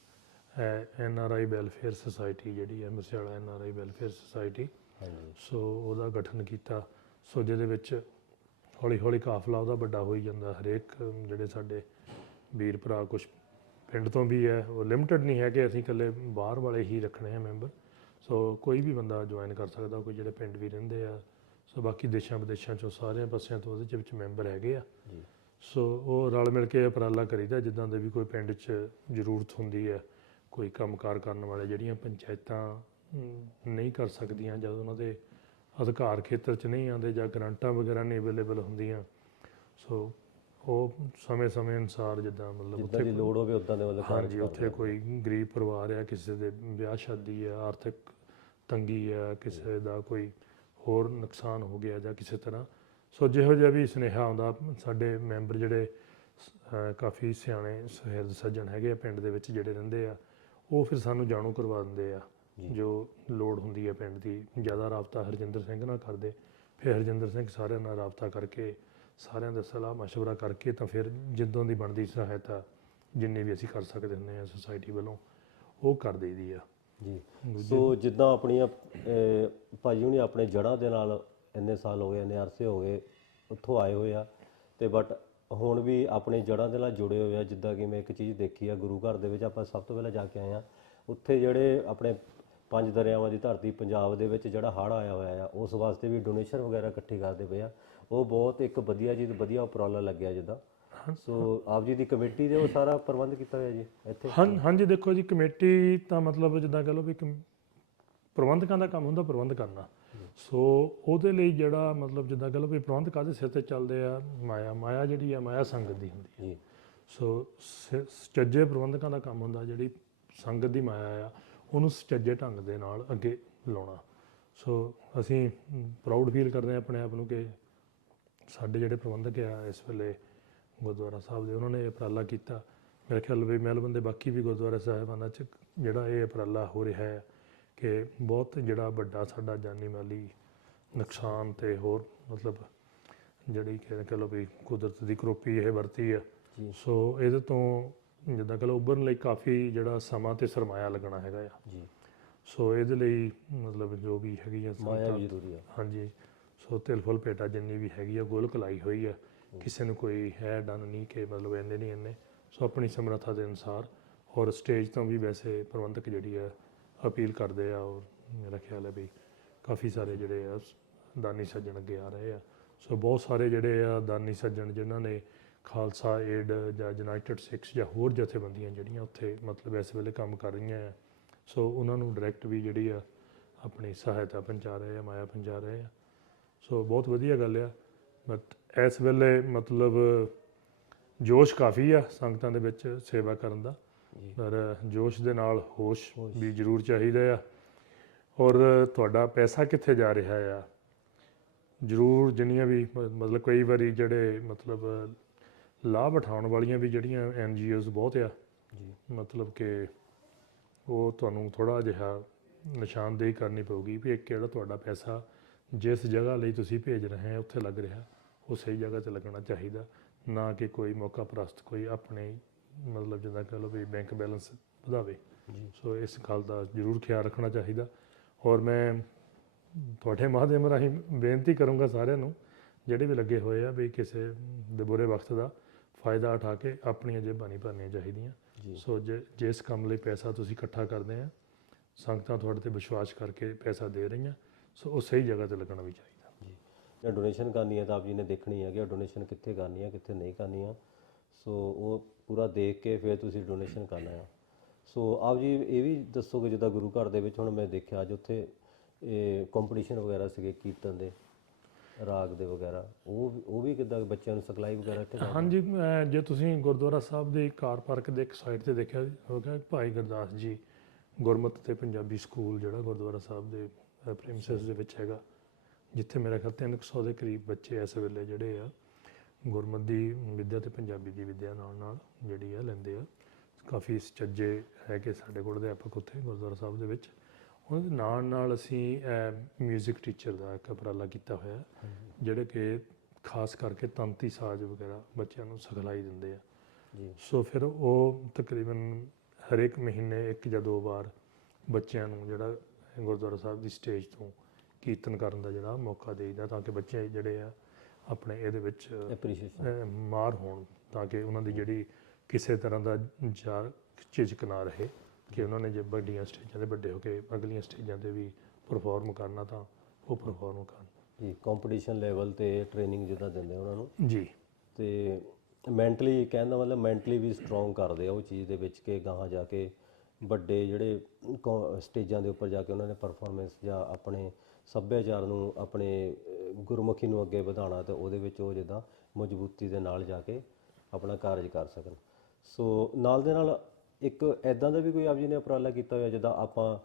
N R I welfare society ਜਿਹੜੀ ਹੈ Basiala N R I welfare society ਹਾਂਜੀ ਸੋ ਉਹਦਾ ਗਠਨ ਕੀਤਾ ਸੋ ਜਿਹਦੇ ਵਿੱਚ ਹੌਲੀ ਹੌਲੀ ਕਾਫਲਾ ਉਹਦਾ ਵੱਡਾ ਹੋਈ ਜਾਂਦਾ ਹਰੇਕ ਅਮ, ਜਿਹੜੇ ਸਾਡੇ ਵੀਰ ਭਰਾ ਕੁਝ ਪਿੰਡ ਤੋਂ ਵੀ ਹੈ ਉਹ ਲਿਮਟਿਡ ਨਹੀਂ ਹੈ ਕਿ ਅਸੀਂ ਇਕੱਲੇ ਬਾਹਰ ਵਾਲੇ ਹੀ ਰੱਖਣੇ ਆ ਮੈਂਬਰ ਸੋ ਕੋਈ ਵੀ ਬੰਦਾ ਜੁਆਇਨ ਕਰ ਸਕਦਾ ਕੋਈ ਜਿਹੜੇ ਪਿੰਡ ਵੀ ਰਹਿੰਦੇ ਆ। ਸੋ ਬਾਕੀ ਦੇਸ਼ਾਂ ਵਿਦੇਸ਼ਾਂ ਚੋਂ ਸਾਰਿਆਂ ਪਾਸਿਆਂ ਤੋਂ ਉਹਦੇ ਵਿੱਚ ਮੈਂਬਰ ਹੈਗੇ ਆ। ਜੀ। ਸੋ ਉਹ ਰਲ ਮਿਲ ਕੇ ਉਪਰਾਲਾ ਕਰੀਦਾ ਜਿੱਦਾਂ ਦੇ ਵੀ ਕੋਈ ਪਿੰਡ 'ਚ ਜ਼ਰੂਰਤ ਹੁੰਦੀ ਹੈ ਕੋਈ ਕੰਮਕਾਰ ਕਰਨ ਵਾਲੇ ਜਿਹੜੀਆਂ ਪੰਚਾਇਤਾਂ ਨਹੀਂ ਕਰ ਸਕਦੀਆਂ ਜਦ ਉਹਨਾਂ ਦੇ ਅਧਿਕਾਰ ਖੇਤਰ 'ਚ ਨਹੀਂ ਆਉਂਦੇ ਜਾਂ ਗਰੰਟਾਂ ਵਗੈਰਾ ਨਹੀਂ ਅਵੇਲੇਬਲ ਹੁੰਦੀਆਂ। ਸੋ ਉਹ ਸਮੇਂ-ਸਮੇਂ ਅਨੁਸਾਰ ਜਿੱਦਾਂ ਮਤਲਬ ਜਿੱਦਾਂ ਦੀ ਲੋੜ ਹੋਵੇ ਉਦਾਂ ਦੇ ਕਾਰਜ ਹਾਂਜੀ ਉੱਥੇ ਕੋਈ ਗਰੀਬ ਪਰਿਵਾਰ ਆ ਕਿਸੇ ਦੇ ਵਿਆਹ ਸ਼ਾਦੀ ਆ ਆਰਥਿਕ ਤੰਗੀ ਆ ਕਿਸੇ ਦਾ ਕੋਈ ਹੋਰ ਨੁਕਸਾਨ ਹੋ ਗਿਆ ਜਾਂ ਕਿਸੇ ਤਰ੍ਹਾਂ। ਸੋ ਜਿਹੋ ਜਿਹਾ ਵੀ ਸੁਨੇਹਾ ਆਉਂਦਾ ਸਾਡੇ ਮੈਂਬਰ ਜਿਹੜੇ ਕਾਫੀ ਸਿਆਣੇ ਸੁਹਿਰਦ ਸੱਜਣ ਹੈਗੇ ਆ ਪਿੰਡ ਦੇ ਵਿੱਚ ਜਿਹੜੇ ਰਹਿੰਦੇ ਆ ਉਹ ਫਿਰ ਸਾਨੂੰ ਜਾਣੂ ਕਰਵਾ ਦਿੰਦੇ ਆ ਜੀ। ਜੋ ਲੋੜ ਹੁੰਦੀ ਹੈ ਪਿੰਡ ਦੀ। ਜ਼ਿਆਦਾ ਰਾਬਤਾ ਹਰਜਿੰਦਰ ਸਿੰਘ ਨਾਲ ਕਰਦੇ ਫਿਰ ਹਰਜਿੰਦਰ ਸਿੰਘ ਸਾਰਿਆਂ ਨਾਲ ਰਾਬਤਾ ਕਰਕੇ ਸਾਰਿਆਂ ਦਾ ਸਲਾਹ مشورہ ਕਰਕੇ ਤਾਂ ਫਿਰ ਜਿੱਦੋਂ ਦੀ ਬਣਦੀ ਸਹਾਇਤਾ ਜਿੰਨੀ ਵੀ ਅਸੀਂ ਕਰ ਸਕਦੇ ਹੁੰਦੇ ਆ ਸੁਸਾਇਟੀ ਵੱਲੋਂ ਉਹ ਕਰ ਦੇਈਦੀ ਆ ਜੀ ਦੂਜੇ- ਸੋ ਜਿੱਦਾਂ ਆਪਣੀਆਂ ਅਹ, ਭਾਜੀ ਹੁਣੀ ਆਪਣੇ ਜੜ੍ਹਾਂ ਦੇ ਨਾਲ ਇੰਨੇ ਸਾਲ ਹੋ ਗਏ ਇੰਨੇ ਅਰਸੇ ਹੋ ਗਏ ਉੱਥੋਂ ਆਏ ਹੋਏ ਆ ਤੇ ਬਟ ਹੁਣ ਵੀ ਆਪਣੇ ਜੜ੍ਹਾਂ ਦੇ ਨਾਲ ਜੁੜੇ ਹੋਏ ਆ ਜਿੱਦਾਂ ਕਿ ਮੈਂ ਇੱਕ ਚੀਜ਼ ਦੇਖੀ ਆ ਗੁਰੂ ਘਰ ਦੇ ਵਿੱਚ ਆਪਾਂ ਸਭ ਤੋਂ ਪਹਿਲਾਂ ਜਾ ਕੇ ਆਏ ਆ ਉੱਥੇ ਜਿਹੜੇ ਆਪਣੇ ਪੰਜ ਦਰਿਆਵਾਂ ਦੀ ਧਰਤੀ ਪੰਜਾਬ ਦੇ ਵਿੱਚ ਜਿਹੜਾ ਹੜ੍ਹ ਆਇਆ ਹੋਇਆ ਆ ਉਸ ਵਾਸਤੇ ਵੀ ਡੋਨੇਸ਼ਨ ਵਗੈਰਾ ਇਕੱਠੀ ਕਰਦੇ ਪਏ ਆ ਉਹ ਬਹੁਤ ਇੱਕ ਵਧੀਆ ਜੀ ਵਧੀਆ ਉਪਰਾਲਾ ਲੱਗਿਆ ਜਿੱਦਾਂ। ਸੋ ਆਪ ਜੀ ਦੀ ਕਮੇਟੀ ਦੇ ਉਹ ਸਾਰਾ ਪ੍ਰਬੰਧ ਕੀਤਾ ਹੋਇਆ ਜੀ ਇੱਥੇ? ਹਾਂ ਹਾਂਜੀ ਦੇਖੋ ਜੀ ਕਮੇਟੀ ਤਾਂ ਮਤਲਬ ਜਿੱਦਾਂ ਕਹ ਲਓ ਵੀ ਪ੍ਰਬੰਧਕਾਂ ਦਾ ਕੰਮ ਹੁੰਦਾ ਪ੍ਰਬੰਧ ਕਰਨਾ। ਸੋ ਉਹਦੇ ਲਈ ਜਿਹੜਾ ਮਤਲਬ ਜਿੱਦਾਂ ਕਹ ਲਓ ਵੀ ਪ੍ਰਬੰਧ ਕਾਦੇ ਸਿਰ ਤੇ ਚੱਲਦੇ ਆ ਮਾਇਆ ਮਾਇਆ ਜਿਹੜੀ ਆ ਮਾਇਆ ਸੰਗਤ ਦੀ ਹੁੰਦੀ ਹੈ ਜੀ। ਸੋ ਸ- ਸੁਚੱਜੇ ਪ੍ਰਬੰਧਕਾਂ ਦਾ ਕੰਮ ਹੁੰਦਾ ਜਿਹੜੀ ਸੰਗਤ ਦੀ ਮਾਇਆ ਆ ਉਹਨੂੰ ਸੁਚੱਜੇ ਢੰਗ ਦੇ ਨਾਲ ਅੱਗੇ ਲਾਉਣਾ। ਸੋ ਅਸੀਂ ਪ੍ਰਾਊਡ ਫੀਲ ਕਰਦੇ ਹਾਂ ਆਪਣੇ ਆਪ ਨੂੰ ਕਿ ਸਾਡੇ ਜਿਹੜੇ ਪ੍ਰਬੰਧਕ ਆ ਇਸ ਵੇਲੇ ਗੁਰਦੁਆਰਾ ਸਾਹਿਬ ਦੇ ਉਹਨਾਂ ਨੇ ਇਹ ਉਪਰਾਲਾ ਕੀਤਾ। ਮੇਰੇ ਖਿਆਲ ਵੀ ਮੈਲਬਨ ਦੇ ਬਾਕੀ ਵੀ ਗੁਰਦੁਆਰਾ ਸਾਹਿਬਾਨਾਂ 'ਚ ਜਿਹੜਾ ਇਹ ਉਪਰਾਲਾ ਹੋ ਰਿਹਾ ਹੈ ਕਿ ਬਹੁਤ ਜਿਹੜਾ ਵੱਡਾ ਸਾਡਾ ਜਾਨੀ ਮਾਲੀ ਨੁਕਸਾਨ ਤੇ ਹੋਰ ਮਤਲਬ ਜਿਹੜੀ ਕਿ ਕਹ ਲਓ ਵੀ ਕੁਦਰਤ ਦੀ ਕਰੋਪੀ ਇਹ ਵਰਤੀ ਆ। ਸੋ ਇਹਦੇ ਤੋਂ ਜਿੱਦਾਂ ਕਹ ਲਓ ਉੱਭਰਨ ਲਈ ਕਾਫੀ ਜਿਹੜਾ ਸਮਾਂ ਤੇ ਸਰਮਾਇਆ ਲੱਗਣਾ ਹੈਗਾ ਆ। ਜੀ। ਸੋ ਇਹਦੇ ਲਈ ਮਤਲਬ ਜੋ ਵੀ ਹੈਗੀ ਆ ਮਾਇਆ ਜ਼ਰੂਰੀ ਆ। ਹਾਂਜੀ। ਸੋ ਤਿਲ ਫੁੱਲ ਭੇਟਾ ਜਿੰਨੀ ਵੀ ਹੈਗੀ ਆ, ਗੋਲਕ ਲਾਈ ਹੋਈ ਆ। ਕਿਸੇ ਨੂੰ ਕੋਈ ਹੈ ਡਨ ਨਹੀਂ ਕਿ ਮਤਲਬ ਇੰਨੇ ਨਹੀਂ ਇੰਨੇ। ਸੋ ਆਪਣੀ ਸਮਰੱਥਾ ਦੇ ਅਨੁਸਾਰ ਔਰ ਸਟੇਜ ਤੋਂ ਵੀ ਵੈਸੇ ਪ੍ਰਬੰਧਕ ਜਿਹੜੀ ਆ, ਅਪੀਲ ਕਰਦੇ ਆ ਔਰ ਮੇਰਾ ਖਿਆਲ ਹੈ ਵੀ ਕਾਫੀ ਸਾਰੇ ਜਿਹੜੇ ਆ ਦਾਨੀ ਸੱਜਣ ਅੱਗੇ ਆ ਰਹੇ ਆ। ਸੋ ਬਹੁਤ ਸਾਰੇ ਜਿਹੜੇ ਆ, ਦਾਨੀ ਸੱਜਣ ਜਿਨ੍ਹਾਂ ਨੇ ਖਾਲਸਾ, ਏਡ ਜਾਂ ਯੂਨਾਈਟਿਡ ਸਿੱਖਸ ਜਾਂ ਹੋਰ ਜਥੇਬੰਦੀਆਂ ਜਿਹੜੀਆਂ ਉੱਥੇ ਮਤਲਬ ਇਸ ਵੇਲੇ ਕੰਮ ਕਰ ਰਹੀਆਂ ਆ। ਸੋ ਉਹਨਾਂ ਨੂੰ ਡਾਇਰੈਕਟ ਵੀ ਜਿਹੜੀ ਆ, ਆਪਣੀ ਸਹਾਇਤਾ ਪਹੁੰਚਾ ਰਹੇ ਆ, ਮਾਇਆ ਪਹੁੰਚਾ ਰਹੇ ਆ। ਸੋ ਬਹੁਤ ਵਧੀਆ ਗੱਲ ਆ। ਬਟ ਇਸ ਵੇਲੇ ਮਤਲਬ ਜੋਸ਼ ਕਾਫੀ ਆ ਸੰਗਤਾਂ ਦੇ ਵਿੱਚ ਸੇਵਾ ਕਰਨ ਦਾ। ਪਰ ਜੋਸ਼ ਦੇ ਨਾਲ ਹੋਸ਼। ਵੀ ਜ਼ਰੂਰ ਚਾਹੀਦਾ ਆ। ਔਰ ਤੁਹਾਡਾ ਪੈਸਾ ਕਿੱਥੇ ਜਾ ਰਿਹਾ ਆ? ਜ਼ਰੂਰ ਜਿੰਨੀਆਂ ਵੀ ਮਤਲਬ ਕਈ ਵਾਰੀ ਜਿਹੜੇ ਮਤਲਬ ਲਾਭ ਉਠਾਉਣ ਵਾਲੀਆਂ ਵੀ ਜਿਹੜੀਆਂ ਐਨ ਜੀ ਓਜ਼ ਬਹੁਤ ਆ। ਜੀ। ਮਤਲਬ ਕਿ ਉਹ ਤੁਹਾਨੂੰ ਥੋੜਾ ਜਿਹਾ ਨਿਸ਼ਾਨਦੇਹੀ ਕਰਨੀ ਪਊਗੀ ਵੀ ਇਹ ਕਿਹੜਾ ਤੁਹਾਡਾ ਪੈਸਾ ਜਿਸ ਜਗ੍ਹਾ ਲਈ ਤੁਸੀਂ ਭੇਜ ਰਹੇ ਹੋ ਉੱਥੇ ਲੱਗ ਰਿਹਾ। ਉਹ ਸਹੀ ਜਗ੍ਹਾ ਤੇ ਲੱਗਣਾ ਚਾਹੀਦਾ ਨਾ ਕਿ ਕੋਈ ਮੌਕਾ ਪ੍ਰਸਤ ਕੋਈ ਆਪਣੇ ਮਤਲਬ ਜਿੱਦਾਂ ਕਹ ਲਓ ਵੀ ਬੈਂਕ ਬੈਲੈਂਸ ਵਧਾਵੇ। ਸੋ ਇਸ ਗੱਲ ਦਾ ਜ਼ਰੂਰ ਖਿਆਲ ਰੱਖਣਾ ਚਾਹੀਦਾ। ਔਰ ਮੈਂ ਤੁਹਾਡੇ ਮਾਧਿਅਮ ਰਾਹੀਂ ਬੇਨਤੀ ਕਰੂੰਗਾ ਸਾਰਿਆਂ ਨੂੰ ਜਿਹੜੇ ਵੀ ਲੱਗੇ ਹੋਏ ਆ ਵੀ ਕਿਸੇ ਦੇ ਬੁਰੇ ਵਕਤ ਦਾ ਫਾਇਦਾ ਉਠਾ ਕੇ ਆਪਣੀਆਂ ਜੇਬਾਂ ਨਹੀਂ ਭਰਨੀਆਂ ਚਾਹੀਦੀਆਂ। ਸੋ ਜੇ ਜਿਸ ਕੰਮ ਲਈ ਪੈਸਾ ਤੁਸੀਂ ਇਕੱਠਾ ਕਰਦੇ ਆ ਸੰਗਤਾਂ ਤੁਹਾਡੇ ਤੇ ਵਿਸ਼ਵਾਸ ਕਰਕੇ ਪੈਸਾ ਦੇ ਰਹੀਆਂ ਸੋ ਉਹ ਸਹੀ ਜਗ੍ਹਾ ਤੇ ਲੱਗਣਾ ਵੀ ਚਾਹੀਦਾ। ਜੀ। ਜਾਂ ਡੋਨੇਸ਼ਨ ਕਰਨੀ ਹੈ ਤਾਂ ਆਪ ਜੀ ਨੇ ਦੇਖਣੀ ਹੈ ਕਿ ਡੋਨੇਸ਼ਨ ਕਿੱਥੇ ਕਰਨੀ ਹੈ ਕਿੱਥੇ ਨਹੀਂ ਕਰਨੀ ਹੈ ਸੋ ਉਹ ਪੂਰਾ ਦੇਖ ਕੇ ਫਿਰ ਤੁਸੀਂ ਡੋਨੇਸ਼ਨ ਕਰਨਾ ਹੈ ਸੋ ਆਪ ਜੀ ਇਹ ਵੀ ਦੱਸੋ ਕਿ ਜਿੱਦਾਂ ਗੁਰੂ ਘਰ ਦੇ ਵਿੱਚ ਹੁਣ ਮੈਂ ਦੇਖਿਆ ਅੱਜ ਉੱਥੇ ਇਹ ਕੰਪੀਟੀਸ਼ਨ ਵਗੈਰਾ ਸੀਗੇ ਕੀਰਤਨ ਦੇ ਰਾਗ ਦੇ ਵਗੈਰਾ। ਉਹ ਉਹ ਵੀ ਕਿੱਦਾਂ ਬੱਚਿਆਂ ਨੂੰ ਸਿਖਲਾਈ ਵਗੈਰਾ ਇੱਥੇ? ਹਾਂਜੀ ਅਹ ਜੇ ਤੁਸੀਂ ਗੁਰਦੁਆਰਾ ਸਾਹਿਬ ਦੇ ਕਾਰ ਪਾਰਕ ਦੇ ਇੱਕ ਸਾਈਡ ਤੇ ਦੇਖਿਆ ਹੋਗਾ ਭਾਈ ਗੁਰਦਾਸ ਜੀ ਗੁਰਮਤਿ ਤੇ ਪੰਜਾਬੀ ਸਕੂਲ ਜਿਹੜਾ ਗੁਰਦੁਆਰਾ ਸਾਹਿਬ ਦੇ ਪ੍ਰੀਮਿਸਿਸ ਦੇ ਵਿੱਚ ਹੈਗਾ ਜਿੱਥੇ ਮੇਰਾ ਖਿਆਲ 300 ਦੇ ਕਰੀਬ ਬੱਚੇ ਇਸ ਵੇਲੇ ਜਿਹੜੇ ਆ ਗੁਰਮਤਿ ਦੀ ਵਿਦਿਆ ਤੇ ਪੰਜਾਬੀ ਦੀ ਵਿਦਿਆ ਨਾਲ ਨਾਲ ਜਿਹੜੀ ਆ ਲੈਂਦੇ ਆ। ਕਾਫੀ ਸੁਚੱਜੇ ਹੈਗੇ ਸਾਡੇ ਕੋਲ ਅਧਿਆਪਕ ਉੱਥੇ ਗੁਰਦੁਆਰਾ ਸਾਹਿਬ ਦੇ ਵਿੱਚ। ਉਹਨਾਂ ਦੇ ਨਾਲ ਨਾਲ ਅਸੀਂ ਮਿਊਜ਼ਿਕ ਟੀਚਰ ਦਾ ਇੱਕ ਉਪਰਾਲਾ ਕੀਤਾ ਹੋਇਆ ਜਿਹੜੇ ਕਿ ਖਾਸ ਕਰਕੇ ਤੰਤੀ ਸਾਜ਼ ਵਗੈਰਾ ਬੱਚਿਆਂ ਨੂੰ ਸਿਖਲਾਈ ਦਿੰਦੇ ਆ। ਜੀ। ਸੋ ਫਿਰ ਉਹ ਤਕਰੀਬਨ ਹਰੇਕ ਮਹੀਨੇ ਇੱਕ ਜਾਂ ਦੋ ਵਾਰ ਬੱਚਿਆਂ ਨੂੰ ਜਿਹੜਾ ਗੁਰਦੁਆਰਾ ਸਾਹਿਬ ਦੀ ਸਟੇਜ ਤੋਂ ਕੀਰਤਨ ਕਰਨ ਦਾ ਜਿਹੜਾ ਮੌਕਾ ਦੇਈਦਾ ਤਾਂ ਕਿ ਬੱਚੇ ਜਿਹੜੇ ਆ ਆਪਣੇ ਇਹਦੇ ਵਿੱਚ ਅਹ, ਮਾਰ ਹੋਣ ਤਾਂ ਕਿ ਉਹਨਾਂ ਦੀ ਜਿਹੜੀ ਕਿਸੇ ਤਰ੍ਹਾਂ ਦਾ ਜਾਰ ਝਿਜਕ ਨਾ ਰਹੇ ਕਿ ਉਹਨਾਂ ਨੇ ਜੇ ਵੱਡੀਆਂ ਸਟੇਜਾਂ ਤੇ ਵੱਡੇ ਹੋ ਕੇ ਅਗਲੀਆਂ ਸਟੇਜਾਂ ਤੇ ਵੀ ਪਰਫਾਰਮ ਕਰਨਾ ਤਾਂ ਉਹ ਪਰਫਾਰਮ ਕਰਨ। ਜੀ ਕੰਪੀਟੀਸ਼ਨ ਲੈਵਲ ਤੇ ਟ੍ਰੇਨਿੰਗ ਜਿੱਦਾਂ ਦਿੰਦੇ ਉਹਨਾਂ ਨੂੰ। ਜੀ। ਤੇ ਮੈਂਟਲੀ ਕਹਿਣ ਦਾ ਮਤਲਬ ਮੈਂਟਲੀ ਵੀ ਸਟਰੋਂਗ ਕਰਦੇ ਆ ਉਹ ਚੀਜ਼ ਦੇ ਵਿੱਚ ਕਿ ਗਾਹਾਂ ਜਾ ਕੇ ਵੱਡੇ ਜਿਹੜੇ ਕੌ- ਸਟੇਜਾਂ ਦੇ ਉੱਪਰ ਜਾ ਕੇ ਉਹਨਾਂ ਨੇ ਪਰਫਾਰਮੈਂਸ ਜਾਂ ਆਪਣੇ ਸੱਭਿਆਚਾਰ ਨੂੰ ਆਪਣੇ ਅਹ, ਗੁਰਮੁਖੀ ਨੂੰ ਅੱਗੇ ਵਧਾਉਣਾ ਤੇ ਉਹਦੇ ਵਿੱਚ ਉਹ ਜਿੱਦਾਂ ਮਜ਼ਬੂਤੀ ਦੇ ਨਾਲ ਜਾ ਕੇ ਆਪਣਾ ਕਾਰਜ ਕਰ ਸਕਣ। ਸੋ ਨਾਲ ਦੇ ਨਾਲ ਇੱਕ ਐਦਾਂ ਦਾ ਵੀ ਕੋਈ ਆਪ ਜੀ ਨੇ ਉਪਰਾਲਾ ਕੀਤਾ ਹੋਇਆ ਜਿੱਦਾਂ ਆਪਾਂ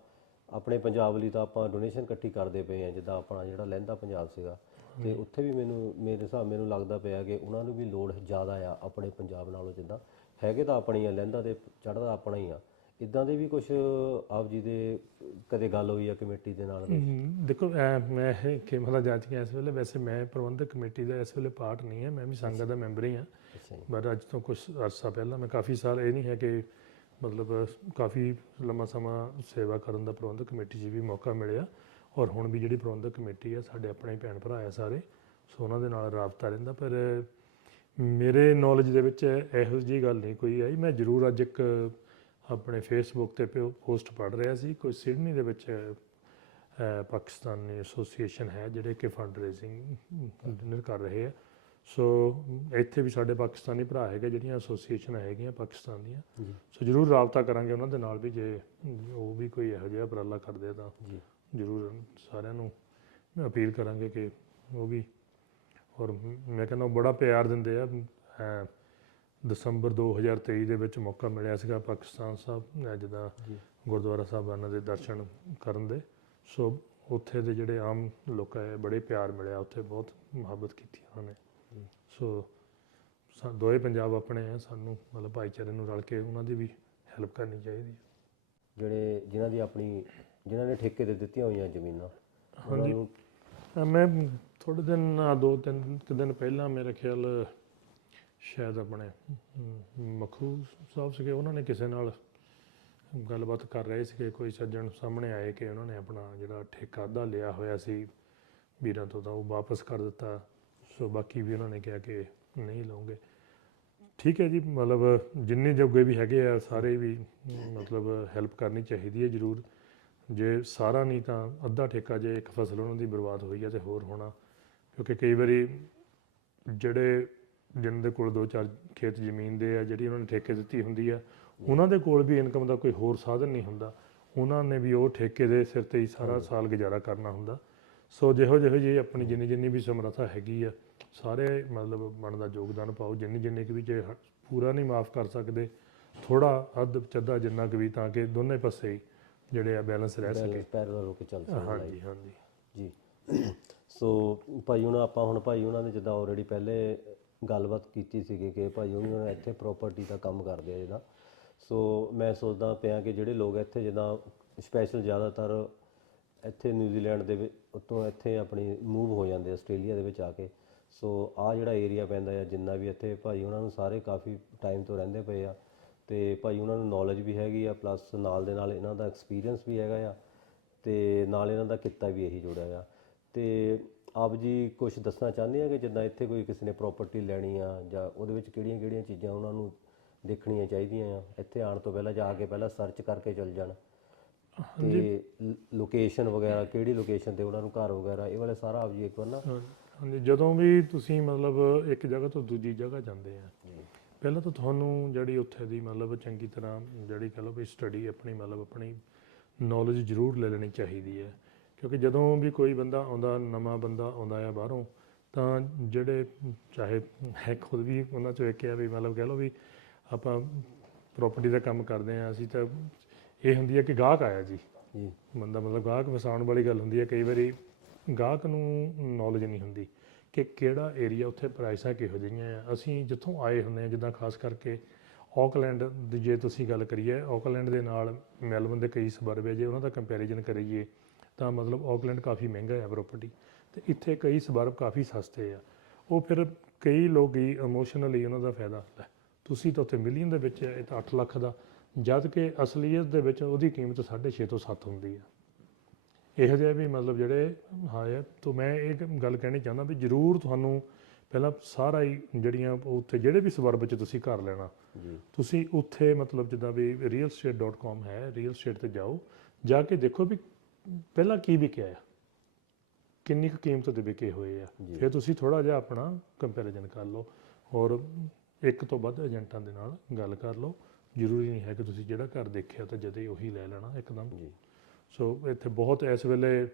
ਆਪਣੇ ਪੰਜਾਬ ਲਈ ਤਾਂ ਆਪਾਂ ਡੋਨੇਸ਼ਨ ਇਕੱਠੀ ਕਰਦੇ ਪਏ ਆ ਜਿੱਦਾਂ ਆਪਣਾ ਜਿਹੜਾ ਲਹਿੰਦਾ ਪੰਜਾਬ ਸੀਗਾ ਤੇ ਉੱਥੇ ਵੀ ਮੈਨੂੰ ਮੇਰੇ ਹਿਸਾਬ ਮੈਨੂੰ ਲੱਗਦਾ ਪਿਆ ਕਿ ਉਹਨਾਂ ਨੂੰ ਵੀ ਲੋੜ ਜ਼ਿਆਦਾ ਆ ਆਪਣੇ ਪੰਜਾਬ ਨਾਲੋਂ ਜਿੱਦਾਂ ਹੈਗੇ ਤਾਂ ਆਪਣੀ ਆ ਲਹਿੰਦਾ ਤੇ ਚੜ੍ਹਦਾ ਆਪਣਾ ਹੀ ਆ। ਇਦਾਂ ਦੇ ਵੀ ਕੁਝ ਆਪ ਜੀ ਦੇ ਕਦੇ ਗੱਲ ਹੋਈ ਆ ਕਮੇਟੀ ਦੇ ਨਾਲ ਦੇਖੋ ਮੈਂ ਇਹ ਖੇਮਾ ਦਾ ਜਾਂਚ ਗਿਆ ਇਸ ਵੇਲੇ। ਵੈਸੇ ਮੈਂ ਪ੍ਰਬੰਧਕ ਕਮੇਟੀ ਦਾ ਇਸ ਵੇਲੇ ਪਾਰਟ ਨਹੀਂ ਹੈ ਮੈਂ ਵੀ ਸੰਗਤ ਦਾ ਮੈਂਬਰ ਹੀ ਹਾਂ ਪਰ ਅੱਜ ਤੋਂ ਕੁਝ ਅਰਸਾ ਪਹਿਲਾਂ ਮੈਂ ਕਾਫੀ ਸਾਲ ਇਹ ਨਹੀਂ ਹੈ ਕਿ ਮਤਲਬ ਕਾਫੀ ਲੰਮਾ ਸਮਾਂ ਸੇਵਾ ਕਰਨ ਦਾ ਪ੍ਰਬੰਧਕ ਕਮੇਟੀ 'ਚ ਵੀ ਮੌਕਾ ਮਿਲਿਆ। ਔਰ ਹੁਣ ਵੀ ਜਿਹੜੀ ਪ੍ਰਬੰਧਕ ਕਮੇਟੀ ਆ ਸਾਡੇ ਆਪਣੇ ਭੈਣ ਭਰਾ ਆ ਸਾਰੇ ਸੋ ਉਹਨਾਂ ਦੇ ਨਾਲ ਰਾਬਤਾ ਰਹਿੰਦਾ। ਪਰ ਮੇਰੇ ਨੌਲੇਜ ਦੇ ਵਿੱਚ ਇਹੋ ਜਿਹੀ ਗੱਲ ਨਹੀਂ ਕੋਈ ਆਈ। ਮੈਂ ਜ਼ਰੂਰ ਅੱਜ ਇੱਕ ਆਪਣੇ ਫੇਸਬੁੱਕ ਤੇ ਪੋਸਟ ਪੜ੍ਹ ਰਿਹਾ ਸੀ। ਕੋਈ ਸਿਡਨੀ ਦੇ ਵਿੱਚ ਪਾਕਿਸਤਾਨੀ ਐਸੋਸੀਏਸ਼ਨ ਹੈ ਜਿਹੜੇ ਕਿ ਫੰਡ ਰੇਜ਼ਿੰਗ ਡਿਨਰ ਕਰ ਰਹੇ ਆ। ਸੋ ਇੱਥੇ ਵੀ ਸਾਡੇ ਪਾਕਿਸਤਾਨੀ ਭਰਾ ਹੈਗੇ ਜਿਹੜੀਆਂ ਐਸੋਸੀਏਸ਼ਨ ਹੈਗੀਆਂ ਪਾਕਿਸਤਾਨ ਦੀਆਂ। ਸੋ ਜ਼ਰੂਰ ਰਾਬਤਾ ਕਰਾਂਗੇ ਉਹਨਾਂ ਦੇ ਨਾਲ ਵੀ ਜੇ ਉਹ ਵੀ ਕੋਈ ਇਹੋ ਜਿਹਾ ਉਪਰਾਲਾ ਕਰਦੇ ਤਾਂ ਜ਼ਰੂਰ ਸਾਰਿਆਂ ਨੂੰ ਮੈਂ ਅਪੀਲ ਕਰਾਂਗੇ ਕਿ ਉਹ ਵੀ ਔਰ ਮੈਂ ਕਹਿੰਦਾ ਬੜਾ ਪਿਆਰ ਦਿੰਦੇ ਆ ਦਸੰਬਰ 2023 ਦੇ ਵਿੱਚ ਮੌਕਾ ਮਿਲਿਆ ਸੀਗਾ ਪਾਕਿਸਤਾਨ ਸਾਹਿਬ ਅਹ ਜਿੱਦਾਂ ਜੀ ਗੁਰਦੁਆਰਾ ਸਾਹਿਬਾਨਾਂ ਦੇ ਦਰਸ਼ਨ ਕਰਨ ਦੇ ਸੋ ਉੱਥੇ ਦੇ ਜਿਹੜੇ ਆਮ ਲੋਕ ਹੈ ਬੜੇ ਪਿਆਰ ਮਿਲਿਆ ਉੱਥੇ ਬਹੁਤ ਮੁਹੱਬਤ ਕੀਤੀ ਉਹਨਾਂ ਨੇ। ਸੋ ਦੋਏ ਪੰਜਾਬ ਆਪਣੇ ਆ ਸਾਨੂੰ ਮਤਲਬ ਭਾਈਚਾਰੇ ਨੂੰ ਰਲ ਕੇ ਉਹਨਾਂ ਦੀ ਵੀ ਹੈਲਪ ਕਰਨੀ ਚਾਹੀਦੀ ਹੈ ਜਿਹੜੇ ਜਿਨ੍ਹਾਂ ਦੀ ਆਪਣੀ ਜਿਨ੍ਹਾਂ ਨੇ ਠੇਕੇ ਤੇ ਦਿੱਤੀਆਂ ਹੋਈਆਂ ਜ਼ਮੀਨਾਂ ਹਾਂਜੀ। ਮੈਂ ਥੋੜੇ ਦਿਨ ਦੋ ਤਿੰਨ ਦਿਨ ਪਹਿਲਾਂ ਮੇਰੇ ਖਿਆਲ ਸ਼ਾਇਦ ਆਪਣੇ ਅਮ, ਮਖੂ ਸਾਹਿਬ ਸੀਗੇ ਉਹਨਾਂ ਨੇ ਕਿਸੇ ਨਾਲ ਗੱਲਬਾਤ ਕਰ ਰਹੇ ਸੀਗੇ ਕੋਈ ਸੱਜਣ ਸਾਹਮਣੇ ਆਏ ਕਿ ਉਹਨਾਂ ਨੇ ਆਪਣਾ ਜਿਹੜਾ ਠੇਕਾ ਅੱਧਾ ਲਿਆ ਹੋਇਆ ਸੀ ਵੀਰਾਂ ਤੋਂ ਤਾਂ ਉਹ ਵਾਪਸ ਕਰ ਦਿੱਤਾ। ਸੋ ਬਾਕੀ ਵੀ ਉਹਨਾਂ ਨੇ ਕਿਹਾ ਕਿ ਨਹੀਂ ਲਵਾਂਗੇ ਠੀਕ ਹੈ ਜੀ ਮਤਲਬ ਜਿੰਨੇ ਜੋਗੇ ਵੀ ਹੈਗੇ ਆ ਸਾਰੇ ਵੀ ਮਤਲਬ ਹੈਲਪ ਕਰਨੀ ਚਾਹੀਦੀ ਹੈ ਜ਼ਰੂਰ। ਜੇ ਸਾਰਾ ਨਹੀਂ ਤਾਂ ਅੱਧਾ ਠੇਕਾ ਜੇ ਇੱਕ ਫਸਲ ਉਹਨਾਂ ਦੀ ਬਰਬਾਦ ਹੋਈ ਹੈ ਤੇ ਹੋਰ ਹੋਣਾ। ਕਿਉਂਕਿ ਕਈ ਵਾਰੀ ਜਿਹੜੇ ਜਿਨ੍ਹਾਂ ਦੇ ਕੋਲ ਦੋ ਚਾਰ ਖੇਤ ਜ਼ਮੀਨ ਦੇ ਆ ਜਿਹੜੀ ਉਹਨਾਂ ਨੇ ਠੇਕੇ ਦਿੱਤੀ ਹੁੰਦੀ ਆ ਉਹਨਾਂ ਦੇ ਕੋਲ ਵੀ ਇਨਕਮ ਦਾ ਕੋਈ ਹੋਰ ਸਾਧਨ ਨਹੀਂ ਹੁੰਦਾ। ਉਹਨਾਂ ਨੇ ਵੀ ਉਹ ਠੇਕੇ ਦੇ ਸਿਰ ਤੇ ਹੀ ਸਾਰਾ ਸਾਲ ਗੁਜ਼ਾਰਾ ਕਰਨਾ ਹੁੰਦਾ। ਸੋ ਜਿਹੋ ਜਿਹੋ ਜੀ ਆਪਣੀ ਜਿੰਨੀ ਜਿੰਨੀ ਵੀ ਸਮਰੱਥਾ ਹੈਗੀ ਆ ਸਾਰੇ ਮਤਲਬ ਬਣਦਾ ਯੋਗਦਾਨ ਪਾਓ ਜਿੰਨੀ ਜਿੰਨੀ ਕੁ ਵੀ ਜੇ ਪੂਰਾ ਨਹੀਂ ਮਾਫ ਕਰ ਸਕਦੇ ਥੋੜਾ ਅੱਧ ਚੱਦਾ ਜਿੰਨਾ ਕੁ ਵੀ ਤਾਂ ਕਿ ਦੋਨੇ ਪਾਸੇ ਹੀ ਜਿਹੜੇ ਆ ਬੈਲੈਂਸ ਰਹਿ ਸਕੇ। ਪੈਰਲਲ ਹੋ ਕੇ ਚੱਲ ਸਕਣ ਹਾਂਜੀ ਹਾਂਜੀ। ਜੀ। ਸੋ ਭਾਈ ਉਹਨਾਂ ਆਪਾਂ ਹੁਣ ਭਾਈ ਉਹਨਾਂ ਨੇ ਜਿੱਦਾਂ ਆਲਰੇਡੀ ਪਹਿਲੇ ਗੱਲਬਾਤ ਕੀਤੀ ਸੀਗੀ ਕਿ ਭਾਈ ਉਹਨਾਂ ਇੱਥੇ ਪ੍ਰਾਪਰਟੀ ਦਾ ਕੰਮ ਕਰਦੇ ਆ ਜਿਹੜਾ। ਸੋ ਮੈਂ ਸੋਚਦਾ ਪਿਆ ਕਿ ਜਿਹੜੇ ਲੋਕ ਇੱਥੇ ਜਿੱਦਾਂ ਸਪੈਸ਼ਲ ਜ਼ਿਆਦਾਤਰ ਇੱਥੇ ਨਿਊਜ਼ੀਲੈਂਡ ਦੇ ਵਿੱਚ ਉੱਤੋਂ ਇੱਥੇ ਆਪਣੀ ਮੂਵ ਹੋ ਜਾਂਦੇ ਆਸਟ੍ਰੇਲੀਆ ਦੇ ਵਿੱਚ ਆ ਕੇ। ਸੋ ਆ ਜਿਹੜਾ ਏਰੀਆ ਪੈਂਦਾ ਆ, ਜਿੰਨਾ ਵੀ ਇੱਥੇ ਭਾਈ ਉਹਨਾਂ ਨੂੰ ਸਾਰੇ ਕਾਫੀ ਟਾਈਮ ਤੋਂ ਰਹਿੰਦੇ ਪਏ ਆ। ਤੇ ਭਾਈ ਉਹਨਾਂ ਨੂੰ ਨੌਲੇਜ ਵੀ ਹੈਗੀ ਆ ਪਲੱਸ ਨਾਲ ਦੇ ਨਾਲ ਇਹਨਾਂ ਦਾ ਐਕਸਪੀਰੀਅੰਸ ਵੀ ਹੈਗਾ ਆ। ਤੇ ਨਾਲ ਇਹਨਾਂ ਦਾ ਕਿੱਤਾ ਵੀ ਇਹੀ ਜੁੜਿਆ ਆ। ਤੇ ਆਪ ਜੀ ਕੁਝ ਦੱਸਣਾ ਚਾਹੁੰਦੇ ਆ ਕਿ ਜਿੱਦਾਂ ਇੱਥੇ ਕੋਈ ਕਿਸੇ ਨੇ ਪ੍ਰਾਪਰਟੀ ਲੈਣੀ ਆ ਜਾਂ ਉਹਦੇ ਵਿੱਚ ਕਿਹੜੀਆਂ ਕਿਹੜੀਆਂ ਚੀਜ਼ਾਂ ਉਹਨਾਂ ਨੂੰ ਦੇਖਣੀਆਂ ਚਾਹੀਦੀਆਂ ਆ? ਇੱਥੇ ਆਉਣ ਤੋਂ ਪਹਿਲਾਂ ਜਾ ਕੇ ਪਹਿਲਾਂ ਸਰਚ ਕਰਕੇ ਚੱਲ ਜਾਣ। ਤੇ ਲੋਕੇਸ਼ਨ ਵਗੈਰਾ ਕਿਹੜੀ ਲੋਕੇਸ਼ਨ ਤੇ ਉਹਨਾਂ ਨੂੰ ਘਰ ਵਗੈਰਾ ਇਹ ਵਾਲਾ ਸਾਰਾ ਆਪ ਜੀ ਇੱਕ ਵਾਰ ਨਾ ਹਾਂਜੀ ਜਦੋਂ ਵੀ ਤੁਸੀਂ ਮਤਲਬ ਇੱਕ ਜਗ੍ਹਾ ਤੋਂ ਦੂਜੀ ਜਗ੍ਹਾ ਜਾਂਦੇ ਆ ਪਹਿਲਾਂ ਤਾਂ ਤੁਹਾਨੂੰ ਜਿਹੜੀ ਉੱਥੇ ਦੀ ਮਤਲਬ ਚੰਗੀ ਤਰ੍ਹਾਂ ਜਿਹੜੀ ਕਹ ਲਓ ਵੀ ਸਟੱਡੀ ਆਪਣੀ ਮਤਲਬ ਆਪਣੀ ਨੌਲੇਜ ਜ਼ਰੂਰ ਲੈ ਲੈਣੀ ਚਾਹੀਦੀ ਹੈ। ਕਿਉਂਕਿ ਜਦੋਂ ਵੀ ਕੋਈ ਬੰਦਾ ਆਉਂਦਾ ਨਵਾਂ ਬੰਦਾ ਆਉਂਦਾ ਆ ਬਾਹਰੋਂ ਤਾਂ ਜਿਹੜੇ ਚਾਹੇ ਹੈ ਖੁਦ ਵੀ ਉਹਨਾਂ ਚੋਂ ਇੱਕ ਆ ਵੀ ਮਤਲਬ ਕਹ ਲਓ ਵੀ ਆਪਾਂ ਪ੍ਰਾਪਰਟੀ ਦਾ ਕੰਮ ਕਰਦੇ ਆ ਅਸੀਂ ਤਾਂ ਇਹ ਹੁੰਦੀ ਹੈ ਕਿ ਗਾਹਕ ਆਇਆ ਜੀ। ਬੰਦਾ ਮਤਲਬ ਗਾਹਕ ਵਸਾਉਣ ਵਾਲੀ ਗੱਲ ਹੁੰਦੀ ਹੈ ਕਈ ਵਾਰੀ ਗਾਹਕ ਨੂੰ ਨੌਲੇਜ ਨਹੀਂ ਹੁੰਦੀ ਕਿ ਕਿਹੜਾ ਏਰੀਆ ਉੱਥੇ ਪ੍ਰਾਈਸਾਂ ਕਿਹੋ ਜਿਹੀਆਂ ਆ। ਅਸੀਂ ਜਿੱਥੋਂ ਆਏ ਹੁੰਦੇ ਆ ਜਿੱਦਾਂ ਖਾਸ ਕਰਕੇ ਆਕਲੈਂਡ ਦੀ ਜੇ ਤੁਸੀਂ ਗੱਲ ਕਰੀਏ ਆਕਲੈਂਡ ਦੇ ਨਾਲ ਮੈਲਬਨ ਦੇ ਕਈ ਸਬਰਬ ਹੈ ਜੇ ਉਹਨਾਂ ਦਾ ਕੰਪੈਰੀਜ਼ਨ ਕਰੀਏ ਤਾਂ ਮਤਲਬ ਆਕਲੈਂਡ ਕਾਫੀ ਮਹਿੰਗਾ ਹੈ ਪ੍ਰਾਪਰਟੀ ਤੇ ਇੱਥੇ ਕਈ ਸਬਰਬ ਕਾਫੀ ਸਸਤੇ ਆ। ਉਹ ਫਿਰ ਕਈ ਲੋਕ ਹੀ ਇਮੋਸ਼ਨਲੀ ਉਹਨਾਂ ਦਾ ਫਾਇਦਾ ਲੈ ਤੁਸੀਂ ਤਾਂ ਉੱਥੇ ਮਿਲੀਅਨ ਦੇ ਵਿੱਚ ਇਹ ਤਾਂ 8 ਲੱਖ ਦਾ। ਜਦ ਕਿ ਅਸਲੀਅਤ ਦੇ ਵਿੱਚ ਉਹਦੀ ਕੀਮਤ 6.5 ਤੋਂ 7 ਹੁੰਦੀ ਹੈ ਇਹੋ ਜਿਹੇ ਵੀ ਮਤਲਬ ਜਿਹੜੇ ਹਾਂ ਹੈ ਤਾਂ ਮੈਂ ਇਹ ਗੱਲ ਕਹਿਣੀ ਚਾਹੁੰਦਾ ਵੀ ਜਰੂਰ ਤੁਹਾਨੂੰ ਪਹਿਲਾਂ ਸਾਰਾ ਹੀ ਜਿਹੜੀਆਂ ਉੱਥੇ ਜਿਹੜੇ ਵੀ ਸਵਰਬ 'ਚ ਤੁਸੀਂ ਘਰ ਲੈਣਾ ਤੁਸੀਂ ਉੱਥੇ ਮਤਲਬ ਜਿੱਦਾਂ ਵੀ realestate.com ਹੈ ਰੀਅਲ ਸਟੇਟ ਤੇ ਜਾਓ। ਜਾ ਕੇ ਦੇਖੋ ਵੀ ਪਹਿਲਾਂ ਕੀ ਵਿਕਿਆ ਆ? ਕਿੰਨੀ ਕੁ ਕੀਮਤ ਤੇ ਵਿਕੇ ਹੋਏ ਆ? ਜੀ। ਫਿਰ ਤੁਸੀਂ ਥੋੜਾ ਜਿਹਾ ਆਪਣਾ ਕੰਪੈਰੀਜ਼ਨ ਕਰ ਲਓ ਔਰ ਇੱਕ ਤੋਂ ਵੱਧ ਏਜੰਟਾਂ ਦੇ ਨਾਲ ਗੱਲ ਕਰ ਲਓ। ਜ਼ਰੂਰੀ ਨਹੀਂ ਹੈ ਕਿ ਤੁਸੀਂ ਜਿਹੜਾ ਘਰ ਦੇਖਿਆ ਤਾਂ ਜਦੇ ਉਹੀ ਲੈ ਲੈਣਾ ਇੱਕਦਮ। ਜੀ। ਸੋ ਇੱਥੇ ਬਹੁਤ ਇਸ ਵੇਲੇ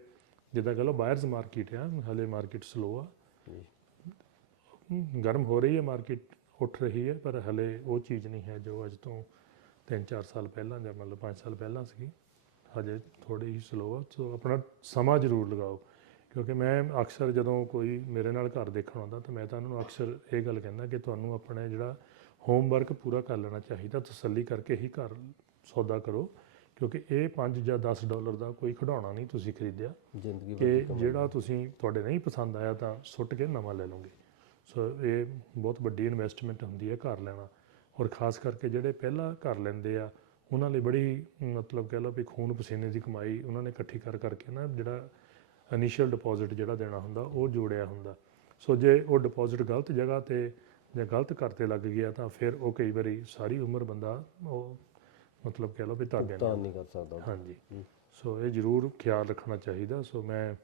ਜਿੱਦਾਂ ਕਹ ਲਓ ਬਾਇਰਸ ਮਾਰਕੀਟ ਆ ਹਲੇ ਮਾਰਕੀਟ ਸਲੋ ਆ। ਜੀ। ਗਰਮ ਹੋ ਰਹੀ ਹੈ ਮਾਰਕੀਟ ਉੱਠ ਰਹੀ ਹੈ ਪਰ ਹਲੇ ਉਹ ਚੀਜ਼ ਨਹੀਂ ਹੈ ਜੋ ਅੱਜ ਤੋਂ 3-4 ਸਾਲ ਪਹਿਲਾਂ ਜਾਂ ਮਤਲਬ 5 ਸਾਲ ਪਹਿਲਾਂ ਸੀ ਹਜੇ ਥੋੜੀ ਹੀ ਸਲੋ ਆ ਸੋ ਆਪਣਾ ਸਮਾਂ ਜ਼ਰੂਰ ਲਗਾਓ। ਕਿਉਂਕਿ ਮੈਂ ਅਕਸਰ ਜਦੋਂ ਕੋਈ ਮੇਰੇ ਨਾਲ ਘਰ ਦੇਖਣ ਆਉਂਦਾ ਤਾਂ ਮੈਂ ਤਾਂ ਉਹਨਾਂ ਨੂੰ ਅਕਸਰ ਇਹ ਗੱਲ ਕਹਿੰਦਾ ਕਿ ਤੁਹਾਨੂੰ ਆਪਣੇ ਜਿਹੜਾ ਹੋਮਵਰਕ ਪੂਰਾ ਕਰ ਲੈਣਾ ਚਾਹੀਦਾ ਤਸੱਲੀ ਕਰਕੇ ਹੀ ਘਰ ਸੌਦਾ ਕਰੋ। ਕਿਉਂਕਿ ਇਹ 5 ਜਾਂ 10 ਡਾਲਰ ਦਾ ਕੋਈ ਖਿਡੌਣਾ ਨਹੀਂ ਤੁਸੀਂ ਖਰੀਦਿਆ। ਜ਼ਿੰਦਗੀ ਕਿ ਜਿਹੜਾ ਤੁਸੀਂ ਤੁਹਾਡੇ ਨਹੀਂ ਪਸੰਦ ਆਇਆ ਤਾਂ ਸੁੱਟ ਕੇ ਨਵਾਂ ਲੈ ਲਓਗੇ। ਸੋ ਇਹ ਬਹੁਤ ਵੱਡੀ ਇਨਵੈਸਟਮੈਂਟ ਹੁੰਦੀ ਹੈ ਘਰ ਲੈਣਾ। ਔਰ ਖਾਸ ਕਰਕੇ ਜਿਹੜੇ ਪਹਿਲਾਂ ਘਰ ਲੈਂਦੇ ਆ ਉਹਨਾਂ ਲਈ ਬੜੀ ਮਤਲਬ ਕਹਿ ਲਓ ਵੀ ਖੂਨ ਪਸੀਨੇ ਦੀ ਕਮਾਈ ਉਹਨਾਂ ਨੇ ਇਕੱਠੀ ਕਰ ਕਰਕੇ ਨਾ ਜਿਹੜਾ ਇਨੀਸ਼ੀਅਲ ਡਿਪੋਜ਼ਿਟ ਜਿਹੜਾ ਦੇਣਾ ਹੁੰਦਾ ਉਹ ਜੋੜਿਆ ਹੁੰਦਾ। ਸੋ ਜੇ ਉਹ ਡਿਪੋਜ਼ਿਟ ਗਲਤ ਜਗ੍ਹਾ ਤੇ ਜਾਂ ਗਲਤ ਕਰਤੇ ਲੱਗ ਗਿਆ ਤਾਂ ਫਿਰ ਉਹ ਕਈ ਵਾਰੀ ਸਾਰੀ ਉਮਰ ਬੰਦਾ ਉਹ ਮਤਲਬ ਕਹਿ ਲਓ ਵੀ ਧਾਗੇ ਨਹੀਂ ਕਰ ਸਕਦਾ। ਹਾਂਜੀ। ਸੋ ਇਹ ਜ਼ਰੂਰ ਖਿਆਲ ਰੱਖਣਾ ਚਾਹੀਦਾ। ਸੋ ਮੈਂ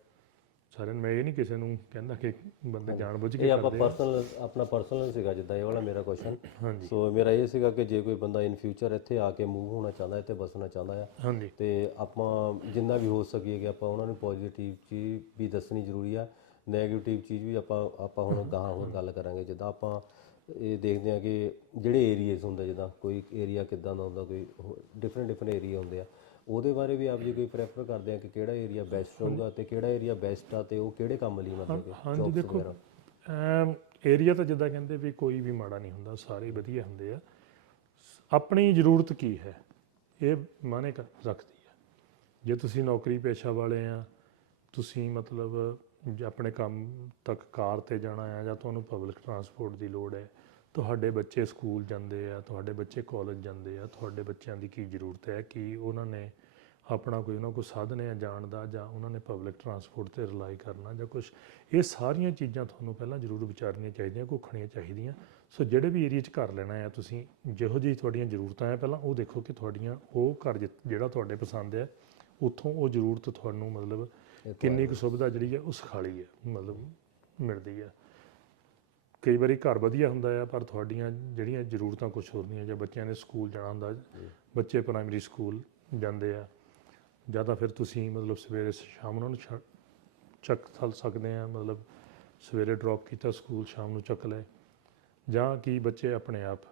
ਸਾਰਿਆਂ ਮੈਂ ਇਹ ਨਹੀਂ ਕਿਸੇ ਨੂੰ ਕਹਿੰਦਾ ਕਿ ਬੰਦੇ ਜਾਣਬੁੱਝ ਕੇ ਇਹ ਆਪਾਂ ਕਰਦੇ ਆ। ਪਰਸਨਲ ਆਪਣਾ ਪਰਸਨਲ ਸੀਗਾ ਜਿੱਦਾਂ ਇਹ ਵਾਲਾ ਮੇਰਾ ਕੁਐਸਚਨ ਹਾਂਜੀ। ਸੋ ਮੇਰਾ ਇਹ ਸੀਗਾ ਕਿ ਜੇ ਕੋਈ ਬੰਦਾ ਇਨ ਫਿਊਚਰ ਇੱਥੇ ਆ ਕੇ ਮੂਵ ਹੋਣਾ ਚਾਹੁੰਦਾ ਇੱਥੇ ਬਸਣਾ ਚਾਹੁੰਦਾ ਹਾਂਜੀ। ਤੇ ਆਪਾਂ ਜਿੰਨਾ ਵੀ ਹੋ ਸਕੀਏ ਕਿ ਆਪਾਂ ਉਹਨਾਂ ਨੂੰ ਪੋਜ਼ਿਟਿਵ ਚੀਜ਼ ਵੀ ਦੱਸਣੀ ਜ਼ਰੂਰੀ ਆ 네ਗੇਟਿਵ ਚੀਜ਼ ਵੀ ਆਪਾਂ ਆਪਾਂ ਹੁਣ ਗਾਹਾਂ ਹੋਰ ਗੱਲ ਕਰਾਂਗੇ। ਜਿੱਦਾਂ ਆਪਾਂ ਇਹ ਦੇਖਦੇ ਆ ਕਿ ਜਿਹੜੇ ਏਰੀਆਸ ਹੁੰਦੇ ਜਿੱਦਾਂ ਕੋਈ ਏਰੀਆ ਕਿੱਦਾਂ ਦਾ ਹੁੰਦਾ ਕੋਈ ਡਿਫਰੈਂਟ ਡਿਫਰੈਂਟ ਏਰੀਆ ਹੁੰਦੇ ਆ ਉਹਦੇ ਬਾਰੇ ਵੀ ਆਪ ਜੀ ਕੋਈ ਪ੍ਰੈਫਰ ਕਰਦੇ ਆ ਕਿ ਕਿਹੜਾ ਏਰੀਆ ਬੈਸਟ ਹੋਊਗਾ ਤੇ ਕਿਹੜਾ ਏਰੀਆ ਬੈਸਟ ਆ ਤੇ ਉਹ ਕਿਹੜੇ ਕੰਮ ਲਈ ਮਤਲਬ ਕਿ ਹਾਂਜੀ ਦੇਖੋ ਏਰੀਆ ਤਾਂ ਜਿੱਦਾਂ ਕਹਿੰਦੇ ਵੀ ਕੋਈ ਵੀ ਮਾੜਾ ਨਹੀਂ ਹੁੰਦਾ ਸਾਰੇ ਵਧੀਆ ਹੁੰਦੇ ਆ। ਆਪਣੀ ਜ਼ਰੂਰਤ ਕੀ ਹੈ? ਇਹ ਮਾਨੇ ਰੱਖਦੀ ਹੈ। ਜੇ ਤੁਸੀਂ ਨੌਕਰੀ ਪੇਸ਼ਾ ਵਾਲੇ ਆ ਤੁਸੀਂ ਮਤਲਬ ਆਪਣੇ ਕੰਮ ਤੱਕ ਕਾਰ ਤੇ ਜਾਣਾ ਆ ਜਾਂ ਤੁਹਾਨੂੰ ਪਬਲਿਕ ਟਰਾਂਸਪੋਰਟ ਦੀ ਲੋੜ ਹੈ ਤੁਹਾਡੇ ਬੱਚੇ ਸਕੂਲ ਜਾਂਦੇ ਆ ਤੁਹਾਡੇ ਬੱਚੇ ਕਾਲਜ ਜਾਂਦੇ ਆ ਤੁਹਾਡੇ ਬੱਚਿਆਂ ਦੀ ਕੀ ਜ਼ਰੂਰਤ ਹੈ? ਕਿ ਉਹਨਾਂ ਨੇ ਆਪਣਾ ਕੋਈ ਉਹਨਾਂ ਕੋਲ ਸਾਧਨ ਹੈ ਜਾਣ ਦਾ ਜਾਂ ਉਹਨਾਂ ਨੇ ਪਬਲਿਕ ਟਰਾਂਸਪੋਰਟ ਤੇ ਰਿਲਾਈ ਕਰਨਾ ਜਾਂ ਕੁਝ ਇਹ ਸਾਰੀਆਂ ਚੀਜ਼ਾਂ ਤੁਹਾਨੂੰ ਪਹਿਲਾਂ ਜ਼ਰੂਰ ਵਿਚਾਰਨੀਆਂ ਚਾਹੀਦੀਆਂ ਘੋਖਣੀਆਂ ਚਾਹੀਦੀਆਂ। ਸੋ ਜਿਹੜੇ ਵੀ ਏਰੀਆ 'ਚ ਘਰ ਲੈਣਾ ਹੈ ਤੁਸੀਂ ਜਿਹੋ ਜਿਹੀ ਤੁਹਾਡੀਆਂ ਜ਼ਰੂਰਤਾਂ ਹੈ ਪਹਿਲਾਂ ਉਹ ਦੇਖੋ ਕਿ ਤੁਹਾਡੀਆਂ ਉਹ ਘਰ ਜਿਹੜਾ ਤੁਹਾਡੇ ਪਸੰਦ ਹੈ ਉੱਥੋਂ ਉਹ ਜ਼ਰੂਰਤ ਤੁਹਾਨੂੰ ਮਤਲਬ ਕਿੰਨੀ ਕੁ ਸੁਵਿਧਾ ਜਿਹੜੀ ਹੈ ਉਹ ਸਿਖਾਲੀ ਹੈ ਮਤਲਬ ਮਿਲਦੀ ਹੈ। ਕਈ ਵਾਰੀ ਘਰ ਵਧੀਆ ਹੁੰਦਾ ਆ ਪਰ ਤੁਹਾਡੀਆਂ ਜਿਹੜੀਆਂ ਜ਼ਰੂਰਤਾਂ ਕੁਝ ਹੋਰ ਨਹੀਂ ਹੈ ਜਾਂ ਬੱਚਿਆਂ ਨੇ ਸਕੂਲ ਜਾਣਾ ਹੁੰਦਾ ਬੱਚੇ ਪ੍ਰਾਇਮਰੀ ਸਕੂਲ ਜਾਂਦੇ ਆ ਜਾਂ ਤਾਂ ਫਿਰ ਤੁਸੀਂ ਮਤਲਬ ਸਵੇਰੇ ਸ਼ਾਮ ਨੂੰ ਚੱਕ ਥਲ ਸਕਦੇ ਆ ਮਤਲਬ ਸਵੇਰੇ ਡ੍ਰੌਪ ਕੀਤਾ ਸਕੂਲ ਸ਼ਾਮ ਨੂੰ ਚੱਕ ਲਏ ਜਾਂ ਕੀ ਬੱਚੇ ਆਪਣੇ ਆਪ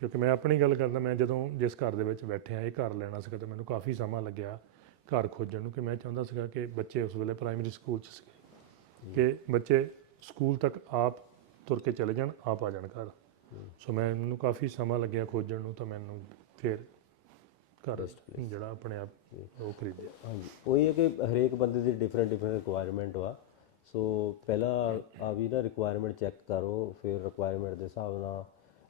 ਕਿਉਂਕਿ ਮੈਂ ਆਪਣੀ ਗੱਲ ਕਰਦਾ ਮੈਂ ਜਦੋਂ ਜਿਸ ਘਰ ਦੇ ਵਿੱਚ ਬੈਠਿਆ ਇਹ ਘਰ ਲੈਣਾ ਸੀਗਾ ਤਾਂ ਮੈਨੂੰ ਕਾਫੀ ਸਮਾਂ ਲੱਗਿਆ ਘਰ ਖੋਜਣ ਨੂੰ ਕਿ ਮੈਂ ਚਾਹੁੰਦਾ ਸੀਗਾ ਕਿ ਬੱਚੇ ਉਸ ਵੇਲੇ ਪ੍ਰਾਇਮਰੀ ਸਕੂਲ 'ਚ ਸੀਗੇ ਕਿ ਬੱਚੇ ਸਕੂਲ ਤੱਕ ਆਪ ਤੁਰ ਕੇ ਚਲੇ ਜਾਣ ਆਪ ਆ ਜਾਣ ਘਰ। ਸੋ ਮੈਨੂੰ ਕਾਫੀ ਸਮਾਂ ਲੱਗਿਆ ਖੋਜਣ ਨੂੰ ਤਾਂ ਮੈਨੂੰ ਫਿਰ ਘਰ ਜਿਹੜਾ ਆਪਣੇ ਆਪ ਉਹ ਖਰੀਦਿਆ। ਹਾਂਜੀ। ਉਹੀ ਹੈ ਕਿ ਹਰੇਕ ਬੰਦੇ ਦੀ ਡਿਫਰੈਂਟ ਡਿਫਰੈਂਟ ਰਿਕੁਆਇਰਮੈਂਟ ਵਾ। ਸੋ ਪਹਿਲਾਂ ਆ ਵੀ ਨਾ ਰਿਕੁਆਇਰਮੈਂਟ ਚੈੱਕ ਕਰੋ ਫਿਰ ਰਿਕੁਆਇਰਮੈਂਟ ਦੇ ਹਿਸਾਬ ਨਾਲ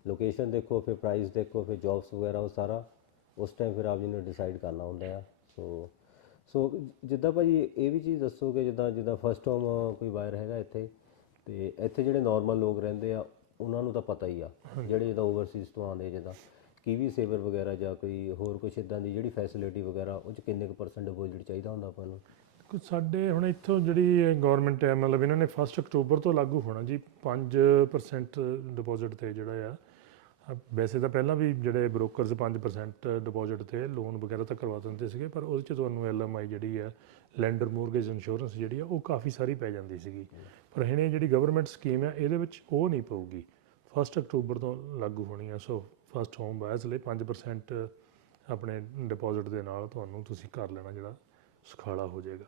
ਲੋਕੇਸ਼ਨ ਦੇਖੋ ਫਿਰ ਪ੍ਰਾਈਸ ਦੇਖੋ ਫਿਰ ਜੌਬਸ ਵਗੈਰਾ ਉਹ ਸਾਰਾ। ਉਸ ਟਾਈਮ ਫਿਰ ਆਪ ਜੀ ਨੇ ਡਿਸਾਈਡ ਕਰਨਾ ਹੁੰਦਾ ਆ। ਸੋ ਸੋ ਜਿੱਦਾਂ ਭਾਜੀ ਇਹ ਵੀ ਚੀਜ਼ ਦੱਸੋ ਕਿ ਜਿੱਦਾਂ ਜਿੱਦਾਂ ਫਸਟ ਹੋਮ ਕੋਈ ਬਾਇਰ ਹੈਗਾ ਇੱਥੇ ਤੇ ਇੱਥੇ ਜਿਹੜੇ ਨਾਰਮਲ ਲੋਕ ਰਹਿੰਦੇ ਆ ਉਹਨਾਂ ਨੂੰ ਤਾਂ ਪਤਾ ਹੀ ਆ ਜਿਹੜੇ ਜਿੱਦਾਂ ਓਵਰਸੀਜ਼ ਤੋਂ ਆਉਂਦੇ ਜਿੱਦਾਂ ਕੀਵੀ ਸੇਵਰ ਵਗੈਰਾ ਜਾਂ ਕੋਈ ਹੋਰ ਕੁਝ ਇਦਾਂ ਦੀ ਜਿਹੜੀ ਫੈਸਿਲਿਟੀ ਵਗੈਰਾ ਉਹ ਚ ਕਿੰਨੇ ਕੁ ਪਰਸੈਂਟ ਡਿਪੋਜ਼ਿਟ ਚਾਹੀਦਾ ਹੁੰਦਾ ਆਪਾਂ ਨੂੰ? ਕੁਝ ਸਾਡੇ ਹੁਣ ਇੱਥੋਂ ਜਿਹੜੀ ਗਵਰਨਮੈਂਟ ਹੈ ਮਤਲਬ ਇਹਨਾਂ ਨੇ 1 ਅਕਤੂਬਰ ਤੋਂ ਲਾਗੂ ਹੋਣਾ ਜੀ 5% ਡਿਪੋਜ਼ਿਟ ਤੇ ਜਿਹੜਾ ਆ। ਵੈਸੇ ਤਾਂ ਪਹਿਲਾਂ ਵੀ ਜਿਹੜੇ ਬ੍ਰੋਕਰਸ 5% ਡਿਪੋਜ਼ਿਟ ਤੇ ਲੋਨ ਵਗੈਰਾ ਤਾਂ ਕਰਵਾ ਦਿੰਦੇ ਸੀਗੇ ਪਰ ਉਹਦੇ ਚ ਤੁਹਾਨੂੰ ਐਲਐਮਆਈ ਜਿਹੜੀ ਆ ਲੈਂਡਰ ਮੋਰਗੇਜ ਇੰਸ਼ੋਰੈਂਸ ਜਿਹੜੀ ਆ ਉਹ ਕਾਫੀ ਸਾਰੀ ਪੈ ਜਾਂਦੀ ਸੀਗੀ। ਪਰ ਹੁਣ ਜਿਹੜੀ ਗਵਰਨਮੈਂਟ ਸਕੀਮ ਆ ਇਹਦੇ ਵਿੱਚ ਉਹ ਨਹੀਂ ਪਊਗੀ। 1 ਅਕਤੂਬਰ ਤੋਂ ਲਾਗੂ ਹੋਣੀ ਆ ਸੋ ਫਸਟ ਹੋਮ ਬਾਇਰਸ ਲਈ 5% ਆਪਣੇ ਡਿਪੋਜ਼ਿਟ ਦੇ ਨਾਲ ਤੁਹਾਨੂੰ ਤੁਸੀਂ ਕਰ ਲੈਣਾ ਜਿਹੜਾ ਸੁਖਾਲਾ ਹੋ ਜਾਏਗਾ।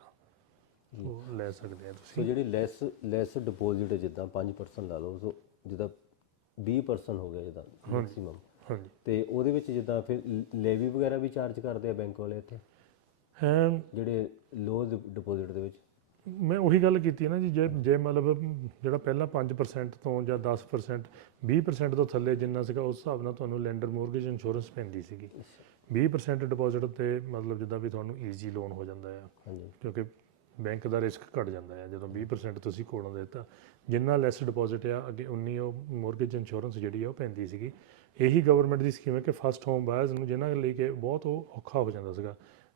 ਉਹ ਲੈ ਸਕਦੇ ਆ ਸੋ ਤੁਸੀਂ ਜਿਹੜੀ ਲੈਸ ਲੈਸ ਡਿਪੋਜ਼ਿਟ ਜਿੱਦਾਂ 5% ਲਾ ਲਓ ਸੋ ਜਿੱਦਾਂ 20% ਹੋ ਗਿਆ ਜਿੱਦਾਂ ਮੈਕਸਿਮਮ ਹਾਂਜੀ। ਤੇ ਉਹਦੇ ਵਿੱਚ ਜਿੱਦਾਂ ਫਿਰ ਲੇਵੀ ਵਗੈਰਾ ਵੀ ਚਾਰਜ ਕਰਦੇ ਆ ਬੈਂਕ ਵਾਲੇ ਇੱਥੇ? ਹੈ। ਜਿਹੜੇ ਲੋ ਡਿਪੋਜ਼ਿਟ ਦੇ ਵਿੱਚ? ਮੈਂ ਉਹੀ ਗੱਲ ਕੀਤੀ ਨਾ ਜੀ ਜੇ ਜੇ ਮਤਲਬ ਜਿਹੜਾ ਪਹਿਲਾਂ 5% ਤੋਂ ਜਾਂ 10% 20% ਤੋਂ ਥੱਲੇ ਜਿੰਨਾ ਸੀਗਾ ਉਸ ਹਿਸਾਬ ਨਾਲ ਤੁਹਾਨੂੰ ਲੈਂਡਰ ਮੋਰਗੇਜ ਇੰਸ਼ੋਰੈਂਸ ਪੈਂਦੀ ਸੀਗੀ। 20% ਡਿਪੋਜ਼ਿਟ ਤੇ ਮਤਲਬ ਜਿੱਦਾਂ ਵੀ ਤੁਹਾਨੂੰ ਈਜ਼ੀ ਲੋਨ ਹੋ ਜਾਂਦਾ ਆ ਹਾਂਜੀ। ਕਿਉਂਕਿ ਬੈਂਕ ਦਾ ਰਿਸਕ ਘਟ ਜਾਂਦਾ ਹੈ ਜਦੋਂ 20% ਤੁਸੀਂ ਕੋਲੋਂ ਦਿੱਤਾ ਜਿੰਨਾ ਲੈਸ ਡਿਪੋਜ਼ਿਟ ਆ ਅੱਗੇ ਉਨੀ ਉਹ ਮੋਰਗੇਜ ਇੰਸ਼ੋਰੈਂਸ ਜਿਹੜੀ ਆ ਉਹ ਪੈਂਦੀ ਸੀਗੀ। ਇਹੀ ਗਵਰਨਮੈਂਟ ਦੀ ਸਕੀਮ ਹੈ ਕਿ ਫਸਟ ਹੋਮ ਬਾਇਰਸ ਨੂੰ ਜਿਨ੍ਹਾਂ ਲਈ ਕਿ ਬਹੁਤ ਉਹ ਔਖਾ ਹੋ ਜਾਂਦਾ ਸੀਗਾ।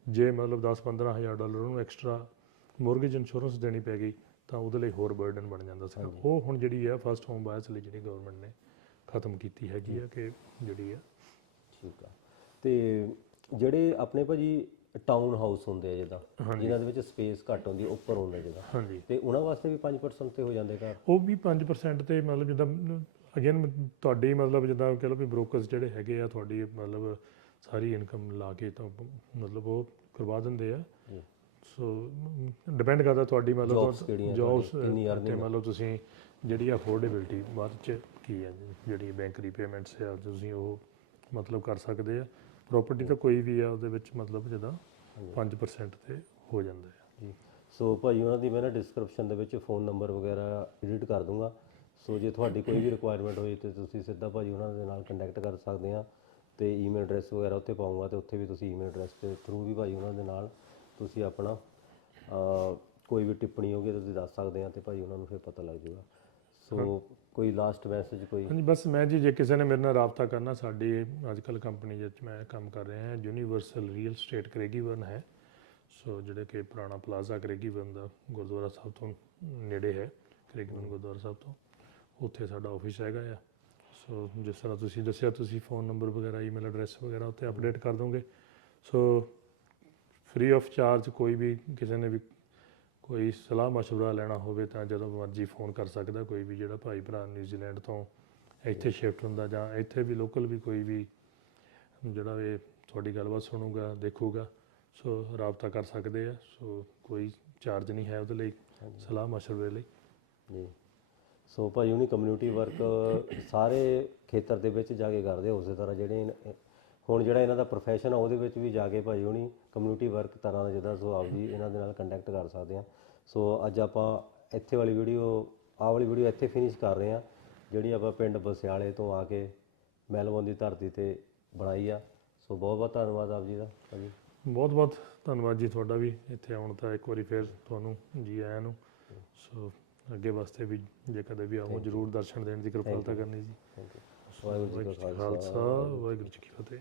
ਜੇ ਮਤਲਬ 10-15 ਹਜ਼ਾਰ ਡਾਲਰ ਉਹਨੂੰ ਐਕਸਟਰਾ ਮੋਰਗੇਜ ਇੰਸ਼ੋਰੈਂਸ ਦੇਣੀ ਪੈ ਗਈ ਤਾਂ ਉਹਦੇ ਲਈ ਹੋਰ ਬਰਡਨ ਬਣ ਜਾਂਦਾ ਸੀਗਾ ਉਹ ਹੁਣ ਜਿਹੜੀ ਹੈ ਫਸਟ ਹੋਮ ਬਾਇਰਸ ਲਈ ਜਿਹੜੀ ਗਵਰਨਮੈਂਟ ਨੇ ਖਤਮ ਕੀਤੀ ਹੈਗੀ ਆ ਕਿ ਜਿਹੜੀ ਆ। ਠੀਕ ਆ। ਤੇ ਜਿਹੜੇ ਆਪਣੇ ਭਾਜੀ ਟਾਊਨ ਹਾਊਸ ਹੁੰਦੇ ਆ ਜਿੱਦਾਂ ਜਿਨ੍ਹਾਂ ਦੇ ਵਿੱਚ ਸਪੇਸ ਘੱਟ ਹੁੰਦੀ ਉੱਪਰ ਹੁੰਦਾ ਜਿੱਦਾਂ ਹਾਂਜੀ। ਤੇ ਉਹਨਾਂ ਵਾਸਤੇ ਵੀ 5% ਤੇ ਹੋ ਜਾਂਦੇ ਘਰ? ਉਹ ਵੀ 5% ਤੇ ਮਤਲਬ ਜਿੱਦਾਂ ਅਗੇਨ ਤੁਹਾਡੀ ਮਤਲਬ ਜਿੱਦਾਂ ਕਹ ਲਓ ਵੀ ਬ੍ਰੋਕਰਸ ਜਿਹੜੇ ਹੈਗੇ ਆ ਤੁਹਾਡੀ ਮਤਲਬ ਸਾਰੀ ਇਨਕਮ ਲਾ ਕੇ ਤਾਂ ਮਤਲਬ ਉਹ ਕਰਵਾ ਦਿੰਦੇ ਆ। ਸੋ ਡਿਪੈਂਡ ਕਰਦਾ ਤੁਹਾਡੀ Jobs ਮਤਲਬ ਕਿਹੜੀਆਂ ਜੌਬਸ ਤੁਹਾਡੀ, ਕਿੰਨੀ ਤੇ earning ਆ। ਮਤਲਬ ਤੁਸੀਂ ਜਿਹੜੀ ਅਫੋਰਡੇਬਿਲਟੀ ਬਾਅਦ ਚ ਕੀ ਹੈ ਜਿਹੜੀ ਬੈਂਕ ਰੀਪੇਮੈਂਟਸ ਆ ਤੁਸੀਂ ਉਹ ਮਤਲਬ ਕਰ ਸਕਦੇ ਆ। ਪ੍ਰਾਪਰਟੀ ਤਾਂ ਕੋਈ ਵੀ ਆ ਉਹਦੇ ਵਿੱਚ ਮਤਲਬ ਜਿੱਦਾਂ 5% ਤੇ ਹੋ ਜਾਂਦਾ ਹੈ ਜੀ। ਸੋ ਭਾਈ ਉਹਨਾਂ ਦੀ ਮੈਂ ਨਾ ਡਿਸਕ੍ਰਿਪਸ਼ਨ ਦੇ ਵਿੱਚ ਫੋਨ ਨੰਬਰ ਵਗੈਰਾ ਐਡਿਟ ਕਰ ਦੂੰਗਾ। ਸੋ ਜੇ ਤੁਹਾਡੀ ਕੋਈ ਵੀ ਰਿਕੁਆਇਰਮੈਂਟ ਹੋਈ ਤੇ ਤੁਸੀਂ ਸਿੱਧਾ ਭਾਈ ਉਹਨਾਂ ਦੇ ਨਾਲ ਕੰਟੈਕਟ ਕਰ ਸਕਦੇ ਆ ਤੇ ਈਮੇਲ ਐਡਰੈਸ ਵਗੈਰਾ ਉੱਥੇ ਪਾਉਂਗਾ ਤੇ ਉੱਥੇ ਵੀ ਤੁਸੀਂ ਈਮੇਲ ਐਡਰੈਸ ਦੇ ਥਰੂ ਵੀ ਭਾਈ ਉਹਨਾਂ ਦੇ ਨਾਲ ਤੁਸੀਂ ਆਪਣਾ ਕੋਈ ਵੀ ਟਿੱਪਣੀ ਹੋਗੀ ਤੁਸੀਂ ਦੱਸ ਸਕਦੇ ਆ ਤੇ ਭਾਈ ਉਹਨਾਂ ਨੂੰ ਫਿਰ ਪਤਾ ਲੱਗ ਜਾਊਗਾ ਸੋ ਕੋਈ ਲਾਸਟ ਮੈਸੇਜ ਕੋਈ? ਹਾਂਜੀ ਬਸ ਮੈਂ ਜੀ ਜੇ ਕਿਸੇ ਨੇ ਮੇਰੇ ਨਾਲ ਰਾਬਤਾ ਕਰਨਾ ਸਾਡੀ ਅੱਜ ਕੱਲ ਕੰਪਨੀ ਵਿੱਚ ਮੈਂ ਕੰਮ ਕਰ ਰਿਹਾ ਹਾਂ ਯੂਨੀਵਰਸਲ ਰੀਅਲ ਸਟੇਟ ਕਰੇਗੀਵਨ ਹੈ। ਸੋ ਜਿਹੜੇ ਕਿ ਪੁਰਾਣਾ ਪਲਾਜ਼ਾ ਕਰੇਗੀਵਨ ਦਾ ਗੁਰਦੁਆਰਾ ਸਾਹਿਬ ਤੋਂ ਨੇੜੇ ਹੈ ਕਰੇਗੀਵਨ ਗੁਰਦੁਆਰਾ ਸਾਹਿਬ ਤੋਂ। ਉੱਥੇ ਸਾਡਾ ਆਫਿਸ ਹੈਗਾ ਆ। ਸੋ ਜਿਸ ਤਰ੍ਹਾਂ ਤੁਸੀਂ ਦੱਸਿਆ ਤੁਸੀਂ ਫੋਨ ਨੰਬਰ ਵਗੈਰਾ ਈਮੇਲ ਐਡਰੈਸ ਵਗੈਰਾ ਉੱਤੇ ਅਪਡੇਟ ਕਰ ਦੋਗੇ। ਸੋ ਫ੍ਰੀ ਆਫ ਚਾਰਜ ਕੋਈ ਵੀ ਕਿਸੇ ਨੇ ਵੀ ਕੋਈ ਸਲਾਹ مشورہ ਲੈਣਾ ਹੋਵੇ ਤਾਂ ਜਦੋਂ ਮਰਜ਼ੀ ਫੋਨ ਕਰ ਸਕਦਾ ਕੋਈ ਵੀ ਜਿਹੜਾ ਭਾਈ ਭਰਾ ਨਿਊਜ਼ੀਲੈਂਡ ਤੋਂ ਇੱਥੇ ਸ਼ਿਫਟ ਹੁੰਦਾ ਜਾਂ ਇੱਥੇ ਵੀ ਲੋਕਲ ਵੀ ਕੋਈ ਵੀ ਜਿਹੜਾ ਇਹ ਤੁਹਾਡੀ ਗੱਲਬਾਤ ਸੁਣੂਗਾ ਦੇਖੂਗਾ ਸੋ ਰਾਬਤਾ ਕਰ ਸਕਦੇ ਆ ਸੋ ਕੋਈ ਚਾਰਜ ਨਹੀਂ ਹੈ ਉਹਦੇ ਲਈ ਸਲਾਹ مشورے ਲਈ ਜੀ ਸੋ ਭਾਈ ਉਹਨੀ ਕਮਿਊਨਿਟੀ ਵਰਕ ਸਾਰੇ ਖੇਤਰ ਦੇ ਵਿੱਚ ਜਾ ਕੇ ਕਰਦੇ ਆ ਉਸੇ ਤਰ੍ਹਾਂ ਜਿਹੜੇ ਇਨ- ਹੁਣ ਜਿਹੜਾ ਇਹਨਾਂ ਦਾ ਪ੍ਰੋਫੈਸ਼ਨ ਆ ਉਹਦੇ ਵਿੱਚ ਵੀ ਜਾ ਕੇ ਭਾਈ ਉਹਨੀ ਕਮਿਊਨਿਟੀ ਵਰਕ ਤਰ੍ਹਾਂ ਦਾ ਜਿੱਦਾਂ ਸੋ ਆਪ ਵੀ ਇਹਨਾਂ ਦੇ ਨਾਲ ਕੰਟੈਕਟ ਕਰ ਸਕਦੇ ਆ। ਸੋ ਅੱਜ ਆਪਾਂ ਇੱਥੇ ਵਾਲੀ ਵੀਡੀਓ ਆਹ ਵਾਲੀ ਵੀਡੀਓ ਇੱਥੇ ਫਿਨਿਸ਼ ਕਰ ਰਹੇ ਆ ਜਿਹੜੀ ਆਪਾਂ ਪਿੰਡ ਬਸਿਆਲੇ ਤੋਂ ਆ ਕੇ ਮੈਲਬੌਰਨ ਦੀ ਧਰਤੀ ਤੇ ਬਣਾਈ ਆ। ਸੋ ਬਹੁਤ ਬਹੁਤ ਧੰਨਵਾਦ ਆਪ ਜੀ ਦਾ ਭਾਜੀ। ਬਹੁਤ ਬਹੁਤ ਧੰਨਵਾਦ ਜੀ ਤੁਹਾਡਾ ਵੀ ਇੱਥੇ ਆਉਣ ਦਾ ਇੱਕ ਵਾਰੀ ਫਿਰ ਤੁਹਾਨੂੰ ਜੀ ਆਇਆਂ ਨੂੰ। ਸੋ ਅੱਗੇ ਵਾਸਤੇ ਵੀ ਜੇ ਕਦੇ ਵੀ ਆਵੋ ਜਰੂਰ ਦਰਸ਼ਨ ਦੇਣ ਦੀ ਕਿਰਪਾਲਤਾ ਕਰਨੀ ਜੀ। ਥੈਂਕ ਯੂ ਵਾਹਿਗੁਰੂ ਜੀ ਕਾ ਖਾਲਸਾ ਵਾਹਿਗੁਰੂ ਜੀ ਕੀ ਫਤਿਹ।